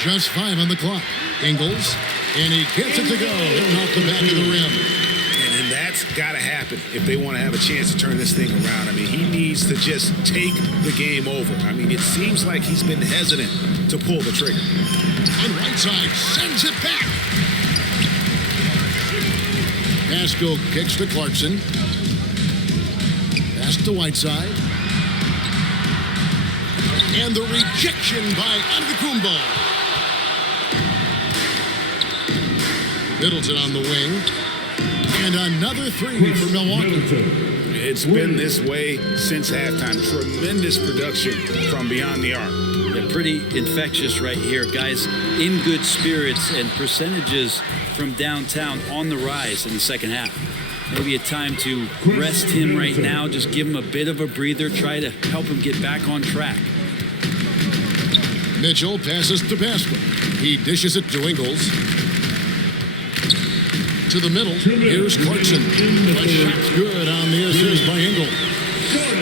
Just 5 on the clock. Ingles, and he gets it to go off the back of the rim. And that's got to happen if they want to have a chance to turn this thing around. I mean, he needs to just take the game over. I mean, it seems like he's been hesitant to pull the trigger. And Whiteside sends it back. Pascal kicks to Clarkson. Pass to Whiteside. And the rejection by Antetokounmpo. Middleton on the wing. And another 3 for Milwaukee. It's been this way since halftime. Tremendous production from beyond the arc. They're pretty infectious right here. Guys in good spirits and percentages from downtown on the rise in the second half. Maybe a time to rest him right now. Just give him a bit of a breather. Try to help him get back on track. Mitchell passes to Pascal. He dishes it to Ingles. To the middle. Here's Clarkson. A shot good on the assist by Ingles.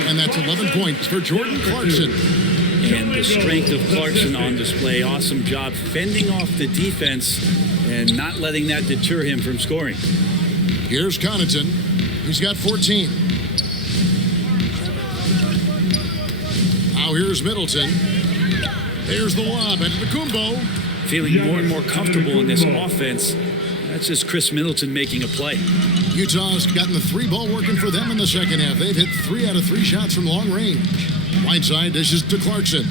And that's 11 points for Jordan Clarkson. And the strength of Clarkson on display. Awesome job fending off the defense and not letting that deter him from scoring. Here's Connaughton. He's got 14. Now here's Middleton. There's the lob at Antetokounmpo. Feeling more and more comfortable in this offense. That's just Chris Middleton making a play. Utah's gotten the 3-ball working for them in the second half. They've hit 3 out of 3 shots from long range. Whiteside dishes to Clarkson.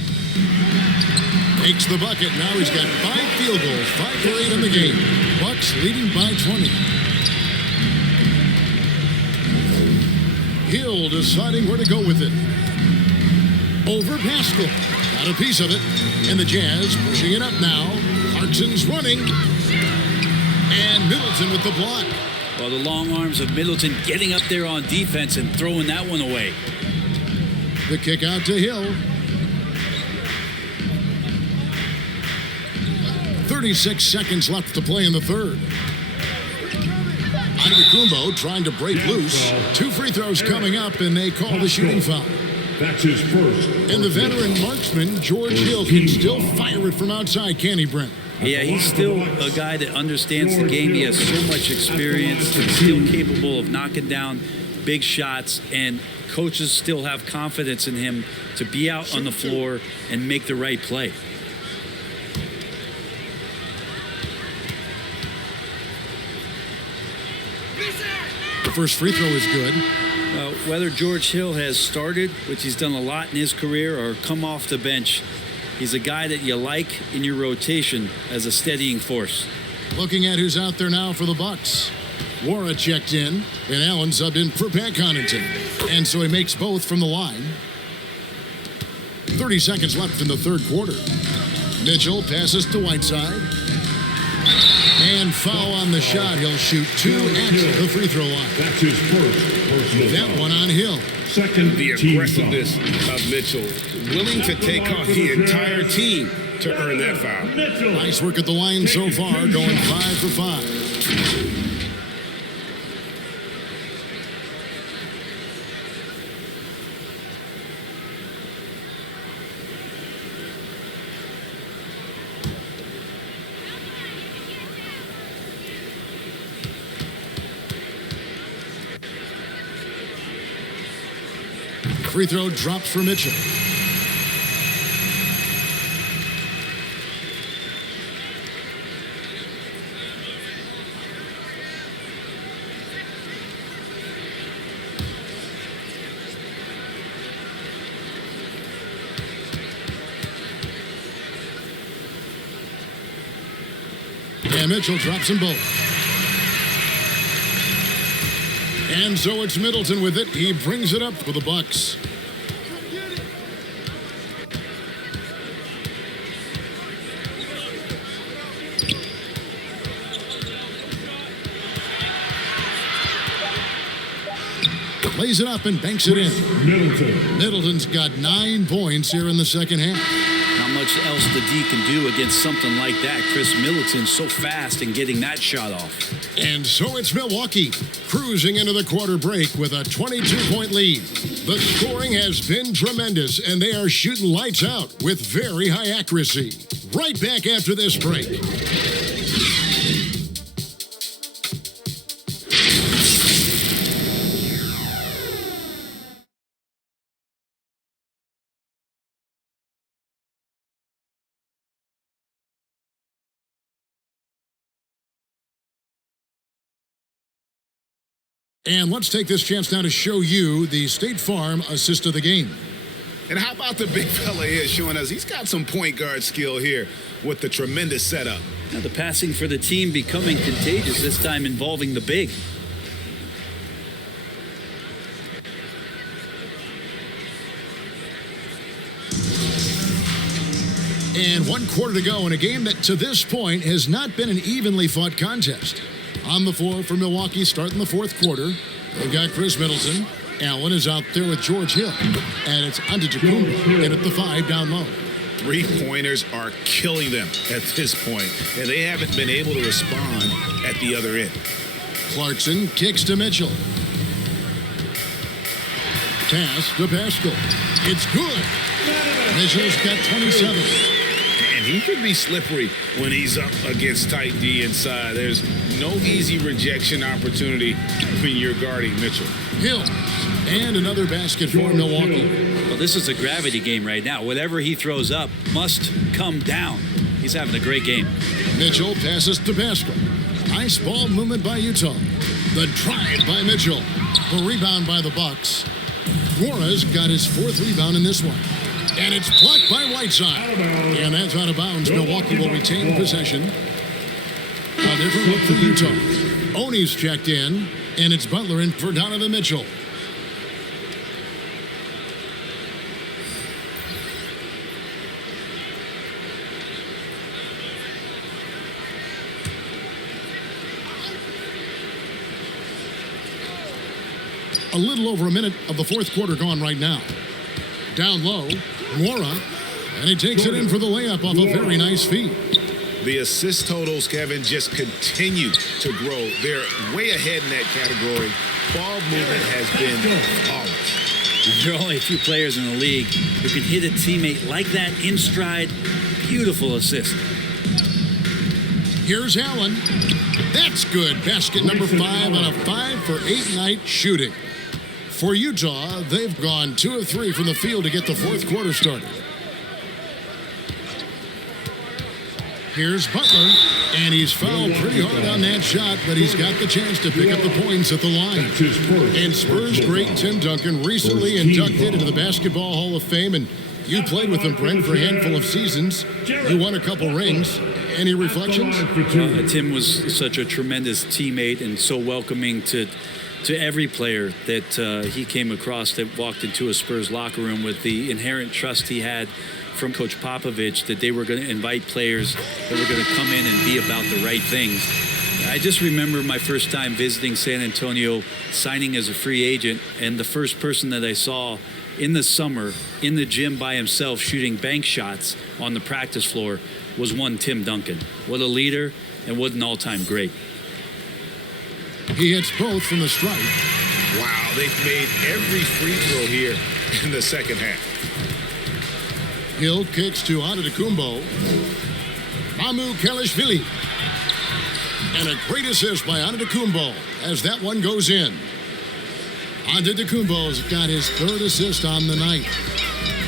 Takes the bucket. Now he's got 5 field goals, 5 for 8 in the game. Bucks leading by 20. Hill deciding where to go with it. Over Pascal. Got a piece of it. And the Jazz pushing it up now. Clarkson's running. And Middleton with the block. Well, the long arms of Middleton getting up there on defense and throwing that one away. The kick out to Hill. 36 seconds left to play in the third. Antetokounmpo trying to break loose. 2 free throws coming up, and they call the shooting foul. That's his first. And the veteran marksman, George Hill, can still fire it from outside, can he, Brent? Yeah, he's still a guy that understands the game. He has so much experience. He's still capable of knocking down big shots, and coaches still have confidence in him to be out on the floor and make the right play. The first free throw is good. Whether George Hill has started, which he's done a lot in his career, or come off the bench, he's a guy that you like in your rotation as a steadying force. Looking at who's out there now for the Bucks. Wara checked in, and Allen subbed in for Pat Connaughton. And so he makes both from the line. 30 seconds left in the third quarter. Mitchell passes to Whiteside. And foul on the shot. He'll shoot 2 at the free throw line. That's his first personal That one on Hill. Second, the aggressiveness of Mitchell, willing to take off the entire team to earn that foul. Nice work at the line so far, going 5 for 5. Free throw drops for Mitchell. And Mitchell drops them both. And so it's Middleton with it. He brings it up for the Bucks. Lays it up and banks it in. Middleton's got 9 points here in the second half. Not much else the D can do against something like that. Chris Middleton so fast in getting that shot off. And so it's Milwaukee cruising into the quarter break with a 22-point lead. The scoring has been tremendous, and they are shooting lights out with very high accuracy. Right back after this break. And let's take this chance now to show you the State Farm assist of the game. And how about the big fella here showing us he's got some point guard skill here with the tremendous setup. Now the passing for the team becoming contagious, this time involving the big. And 1 quarter to go in a game that to this point has not been an evenly fought contest. On the floor for Milwaukee starting the 4th quarter. They've got Chris Middleton. Allen is out there with George Hill. And it's Antetokounmpo in at the 5 down low. Three-pointers are killing them at this point, and they haven't been able to respond at the other end. Clarkson kicks to Mitchell. Pass to Pascal. It's good. Mitchell's got 27. And he can be slippery when he's up against tight D inside. There's no easy rejection opportunity when you're guarding Mitchell. Hill. And another basket for Milwaukee. Well, this is a gravity game right now. Whatever he throws up must come down. He's having a great game. Mitchell passes to Pascal. Nice ball movement by Utah. The drive by Mitchell. The rebound by the Bucks. Mora's got his 4th rebound in this one. And it's blocked by Whiteside. And that's out of bounds. Milwaukee will retain possession. A different look for Utah. Oni's checked in. And it's Butler in for Donovan Mitchell. A little over a minute of the 4th quarter gone right now. Down low, Mora, and he takes it in for the layup off a very nice feed. The assist totals, Kevin, just continue to grow. They're way ahead in that category. Ball movement has been flawless. There are only a few players in the league who can hit a teammate like that in stride. Beautiful assist. Here's Allen. That's good. Basket number 5 on a 5 for 8 night shooting. For Utah, they've gone 2 of 3 from the field to get the 4th quarter started. Here's Butler, and he's fouled pretty hard on that shot, but he's got the chance to pick up the points at the line. And Spurs great Tim Duncan recently inducted into the Basketball Hall of Fame, and you played with him, Brent, for a handful of seasons. You won a couple rings. Any reflections? Tim was such a tremendous teammate and so welcoming to every player that he came across that walked into a Spurs locker room, with the inherent trust he had from Coach Popovich that they were going to invite players that were going to come in and be about the right things. I just remember my first time visiting San Antonio, signing as a free agent, and the first person that I saw in the summer in the gym by himself shooting bank shots on the practice floor was one Tim Duncan. What a leader, and what an all-time great. He hits both from the stripe. Wow, they've made every free throw here in the second half. Hill kicks to Antetokounmpo. Mamu Kelishvili. And a great assist by Antetokounmpo as that one goes in. Antetokounmpo's got his 3rd assist on the night.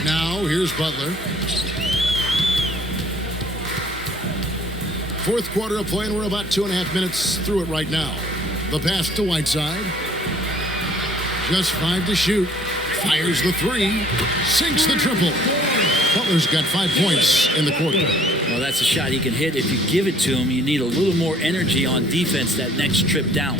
Now here's Butler. 4th quarter of play, and we're about 2.5 minutes through it right now. The pass to Whiteside. Just 5 to shoot. Fires the 3. Sinks the triple. Butler's got 5 points in the quarter. Well, that's a shot he can hit. If you give it to him, you need a little more energy on defense that next trip down.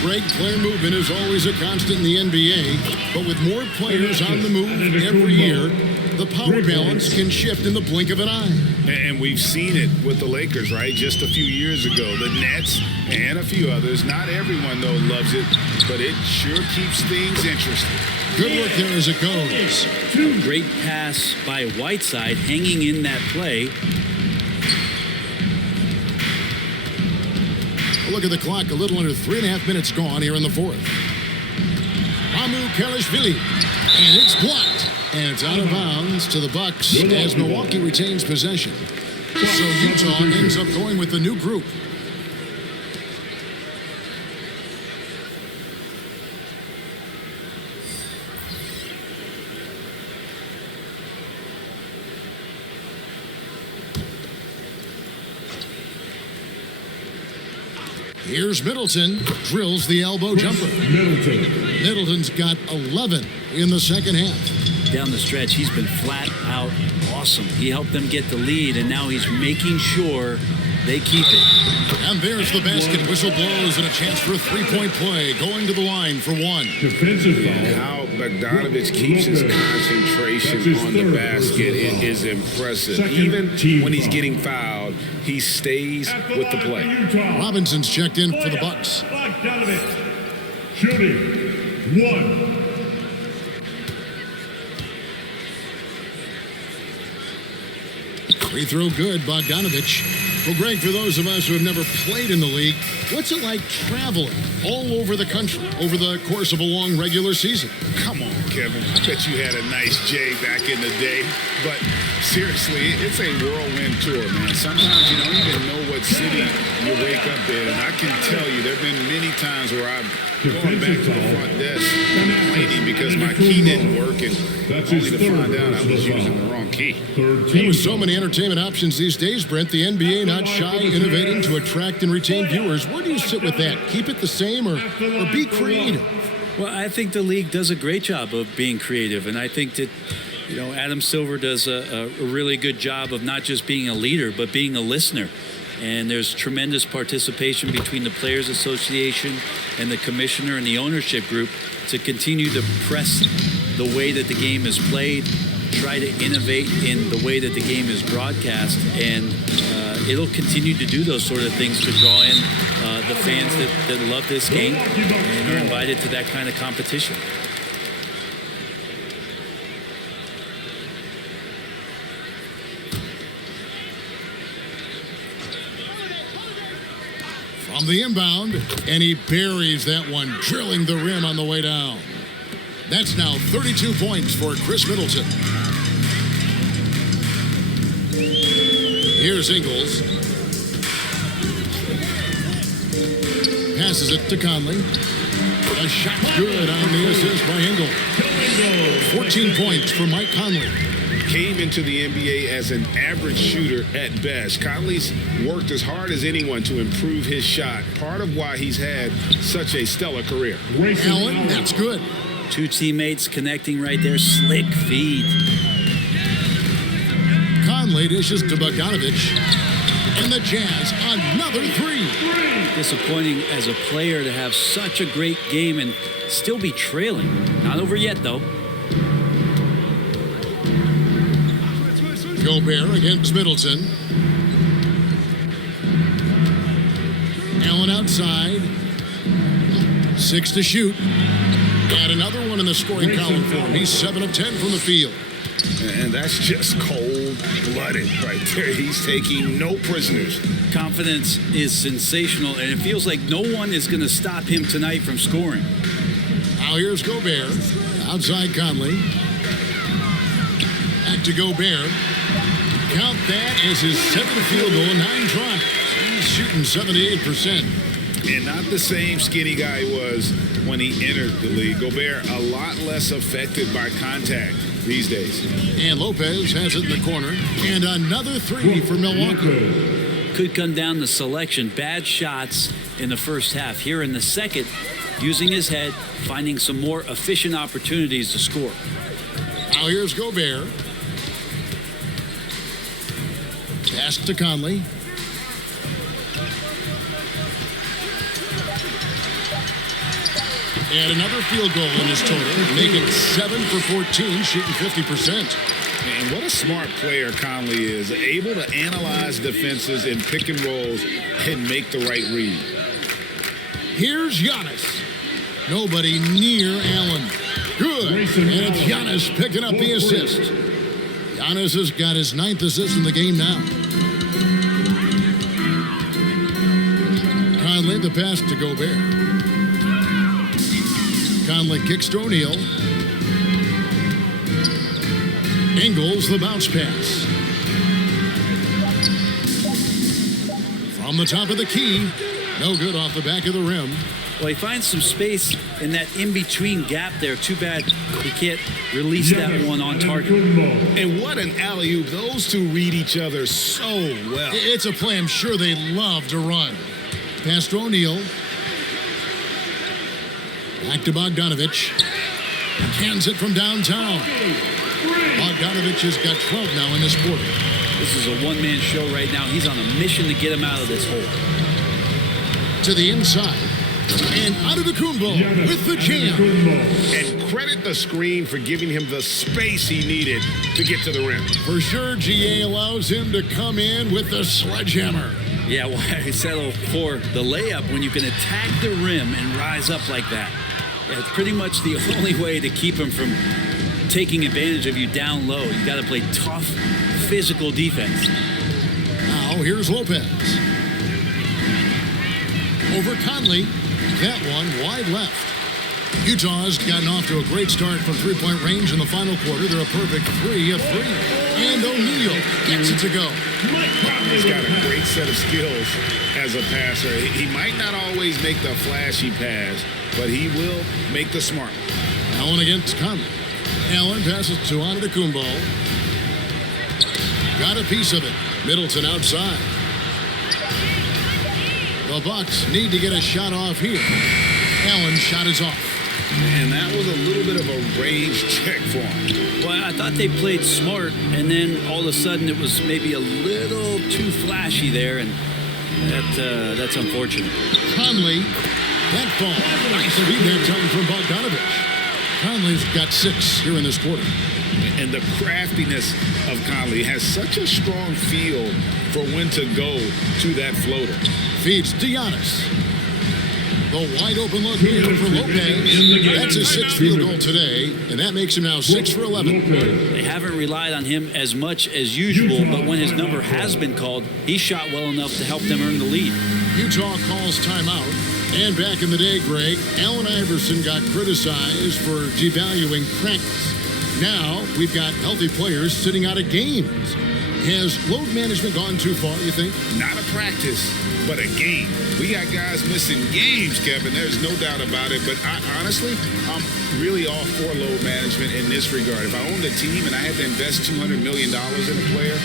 Great player movement is always a constant in the NBA, but with more players on the move every year, the power balance can shift in the blink of an eye. And we've seen it with the Lakers, right? Just a few years ago. The Nets and a few others. Not everyone, though, loves it, but it sure keeps things interesting. Good work there as it goes. A great pass by Whiteside, hanging in that play. Look at the clock, a little under 3.5 minutes gone here in the 4th. Mamu Kelishvili, and it's blocked. And it's out of bounds to the Bucks as Milwaukee retains possession. So Utah ends up going with the new group. Here's Middleton, drills the elbow jumper. Middleton's got 11 in the second half. Down the stretch, he's been flat out awesome. He helped them get the lead, and now he's making sure they keep it. And there's the basket. Whistle blows and a chance for a three-point play. Going to the line for one. Defensive foul. How Bogdanovic keeps his concentration on the basket is impressive. Even when he's getting fouled, he stays with the play. Robinson's checked in for the Bucks. Bogdanovic. Shooting. 1. Free throw good, Bogdanovic. Well, Greg, for those of us who have never played in the league, what's it like traveling all over the country over the course of a long regular season? Come on, Kevin. I bet you had a nice J back in the day. But seriously, it's a whirlwind tour, man. Sometimes you don't even know what city you wake up in. And I can tell you, there have been many times where I've gone back to the front desk complaining because my key didn't work, and only to find out I was using the wrong key. There with so many entertainment options these days, Brent, the NBA not shy, innovating to attract and retain viewers. Where do you sit with that? Keep it the same or be creative? Well, I think the league does a great job of being creative, and I think that, you know, Adam Silver does a really good job of not just being a leader, but being a listener. And there's tremendous participation between the Players Association and the commissioner and the ownership group to continue to press the way that the game is played, try to innovate in the way that the game is broadcast, and it'll continue to do those sort of things to draw in the fans that love this game and are invited to that kind of competition. From the inbound, and he buries that one, drilling the rim on the way down. That's now 32 points for Chris Middleton. Here's Ingles. Passes it to Conley. A shot good on the assist by Ingles. 14 points for Mike Conley. Came into the NBA as an average shooter at best. Conley's worked as hard as anyone to improve his shot. Part of why he's had such a stellar career. Allen, that's good. Two teammates connecting right there. Slick feed. Conley dishes to Bogdanovic. And the Jazz, another three. Disappointing as a player to have such a great game and still be trailing. Not over yet, though. Gobert against Middleton. Allen outside. 6 to shoot. And another one in the scoring column for him. He's 7 of 10 from the field. And that's just cold-blooded right there. He's taking no prisoners. Confidence is sensational, and it feels like no one is going to stop him tonight from scoring. Now here's Gobert. Outside Conley. Back to Gobert. Count that as his 7th field goal in 9 tries. He's shooting 78%. And not the same skinny guy he was when he entered the league. Gobert a lot less affected by contact these days. And Lopez has it in the corner. And another three for Milwaukee. Could come down to selection. Bad shots in the first half. Here in the second, using his head, finding some more efficient opportunities to score. Now here's Gobert. Pass to Conley. And another field goal in his total, making 7 for 14, shooting 50%. And what a smart player Conley is, able to analyze defenses and pick and rolls and make the right read. Here's Giannis. Nobody near Allen. Good. And it's Giannis picking up the assist. Giannis has got his 9th assist in the game now. Conley, the pass to Gobert. Conley kicks to O'Neal. Ingles, the bounce pass. From the top of the key. No good off the back of the rim. Well, he finds some space in that in-between gap there. Too bad he can't release that one on target. And what an alley-oop. Those two read each other so well. It's a play I'm sure they love to run. Pass to O'Neal. Back to Bogdanovic. Cans it from downtown. Bogdanovic has got 12 now in this quarter. This is a one-man show right now. He's on a mission to get him out of this hole. To the inside. And Antetokounmpo with the jam. And credit the screen for giving him the space he needed to get to the rim. For sure, GA allows him to come in with the sledgehammer. Yeah, why settle for the layup when you can attack the rim and rise up like that? Yeah, it's pretty much the only way to keep him from taking advantage of you down low. You got to play tough, physical defense. Now here's Lopez. Over Conley. That one wide left. Utah's gotten off to a great start from three-point range in the final quarter. They're a perfect 3 of 3. And O'Neal gets it to go. He's got a great set of skills as a passer. He might not always make the flashy pass, but he will make the smart one. Allen against Conley. Allen passes to Antetokounmpo. Got a piece of it. Middleton outside. The Bucks need to get a shot off here. Allen's shot is off. And that was a little bit of a range check for him. Well, I thought they played smart, and then all of a sudden it was maybe a little too flashy there, and that's unfortunate. Conley, that ball. Nice rebound time from Bogdanovic. Conley's got 6 here in this quarter. And the craftiness of Conley has such a strong feel for when to go to that floater. Feeds to Giannis. The wide open look here for Lopez. That's his 6th field goal today, and that makes him now 6 for 11. They haven't relied on him as much as usual, but when his number has been called, he shot well enough to help them earn the lead. Utah calls timeout. And back in the day, Greg, Allen Iverson got criticized for devaluing practice. Now we've got healthy players sitting out of games. Has load management gone too far, you think? Not a practice, but a game. We got guys missing games, Kevin. There's no doubt about it. But honestly, I'm really all for load management in this regard. If I owned a team and I had to invest $200 million in a player,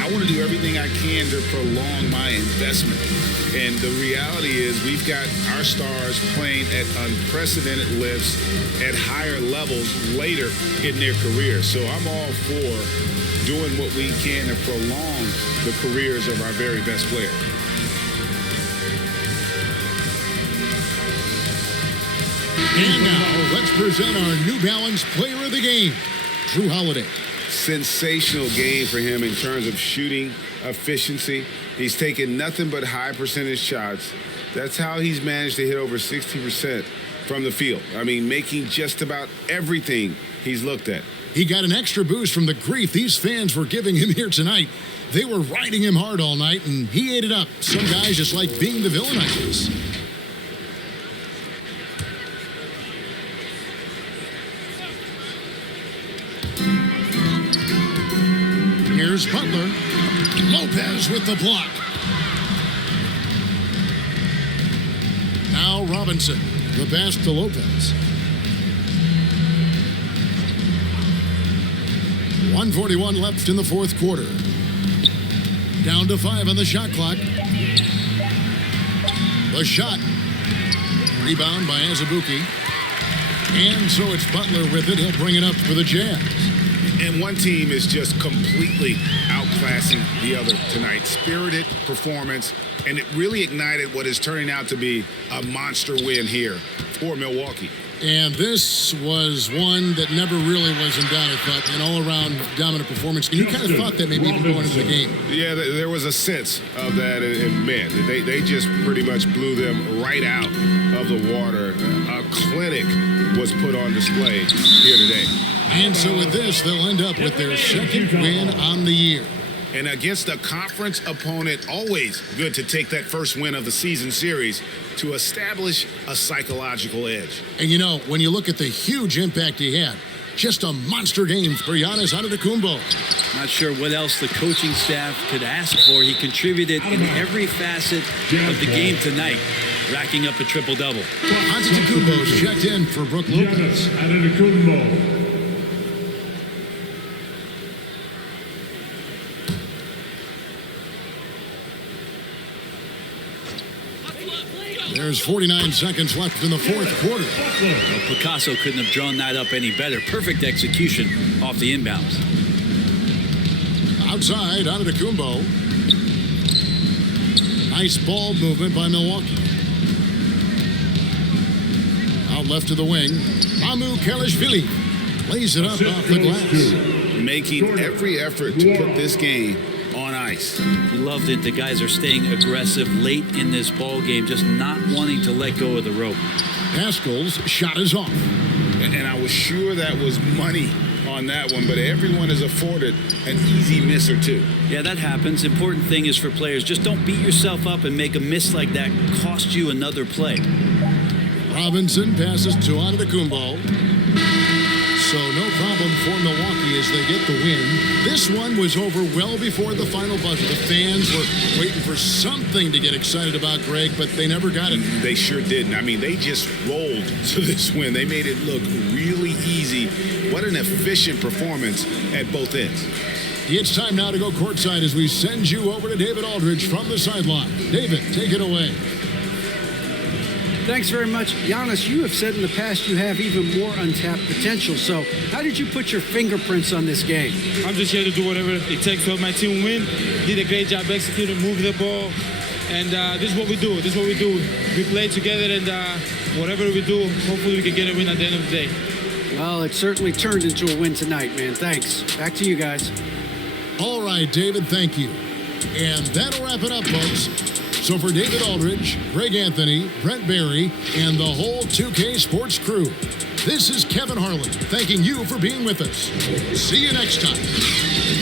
I want to do everything I can to prolong my investment. And the reality is we've got our stars playing at unprecedented lifts at higher levels later in their career. So I'm all for doing what we can to prolong the careers of our very best players. And now let's present our New Balance Player of the Game, Drew Holiday. Sensational game for him in terms of shooting efficiency. He's taken nothing but high percentage shots. That's how he's managed to hit over 60% from the field. I mean, making just about everything he's looked at. He got an extra boost from the grief these fans were giving him here tonight. They were riding him hard all night, and he ate it up. Some guys just like being the villain, I guess. Here's Butler. Lopez with the block. Now Robinson. The pass to Lopez. 1:41 left in the fourth quarter. Down to 5 on the shot clock. The shot. Rebound by Azubuike. And so it's Butler with it. He'll bring it up for the Jazz. And one team is just completely outclassing the other tonight. Spirited performance, and it really ignited what is turning out to be a monster win here for Milwaukee. And this was one that never really was in doubt, I thought, an all-around dominant performance. And you kind of thought that maybe even going into the game. Yeah, there was a sense of that, and man, they just pretty much blew them right out of the water. A clinic was put on display here today. And so with this, they'll end up with their second win on the year. And against a conference opponent, always good to take that first win of the season series to establish a psychological edge. And you know, when you look at the huge impact he had, just a monster game for Giannis Antetokounmpo. Not sure what else the coaching staff could ask for. He contributed in every facet of the game tonight, racking up a triple-double. Antetokounmpo's checked in for Brook Lopez. Antetokounmpo. There's There's 49 seconds left in the fourth quarter. Well, Picasso couldn't have drawn that up any better. Perfect execution off the inbounds. Outside, Antetokounmpo. Nice ball movement by Milwaukee. Out left to the wing. Mamu Kelishvili lays it up off the glass. Making every effort to put this game on ice. You love that the guys are staying aggressive late in this ball game, just not wanting to let go of the rope. Haskell's shot is off. And I was sure that was money on that one, but everyone is afforded an easy miss or two. Yeah, that happens. Important thing is for players, just don't beat yourself up and make a miss like that cost you another play. Robinson passes to Antetokounmpo. So no problem for Milwaukee as they get the win. This one was over well before the final buzzer. The fans were waiting for something to get excited about, Greg, but they never got it. They sure didn't. I mean, they just rolled to this win. They made it look really easy. What an efficient performance at both ends. It's time now to go courtside as we send you over to David Aldridge from the sideline. David, take it away. Thanks very much. Giannis, you have said in the past you have even more untapped potential. So how did you put your fingerprints on this game? I'm just here to do whatever it takes to help my team win. Did a great job executing, moving the ball. And this is what we do. This is what we do. We play together, and whatever we do, hopefully we can get a win at the end of the day. Well, it certainly turned into a win tonight, man. Thanks. Back to you guys. All right, David, thank you. And that'll wrap it up, folks. So for David Aldridge, Greg Anthony, Brent Barry, and the whole 2K Sports crew, this is Kevin Harlan thanking you for being with us. See you next time.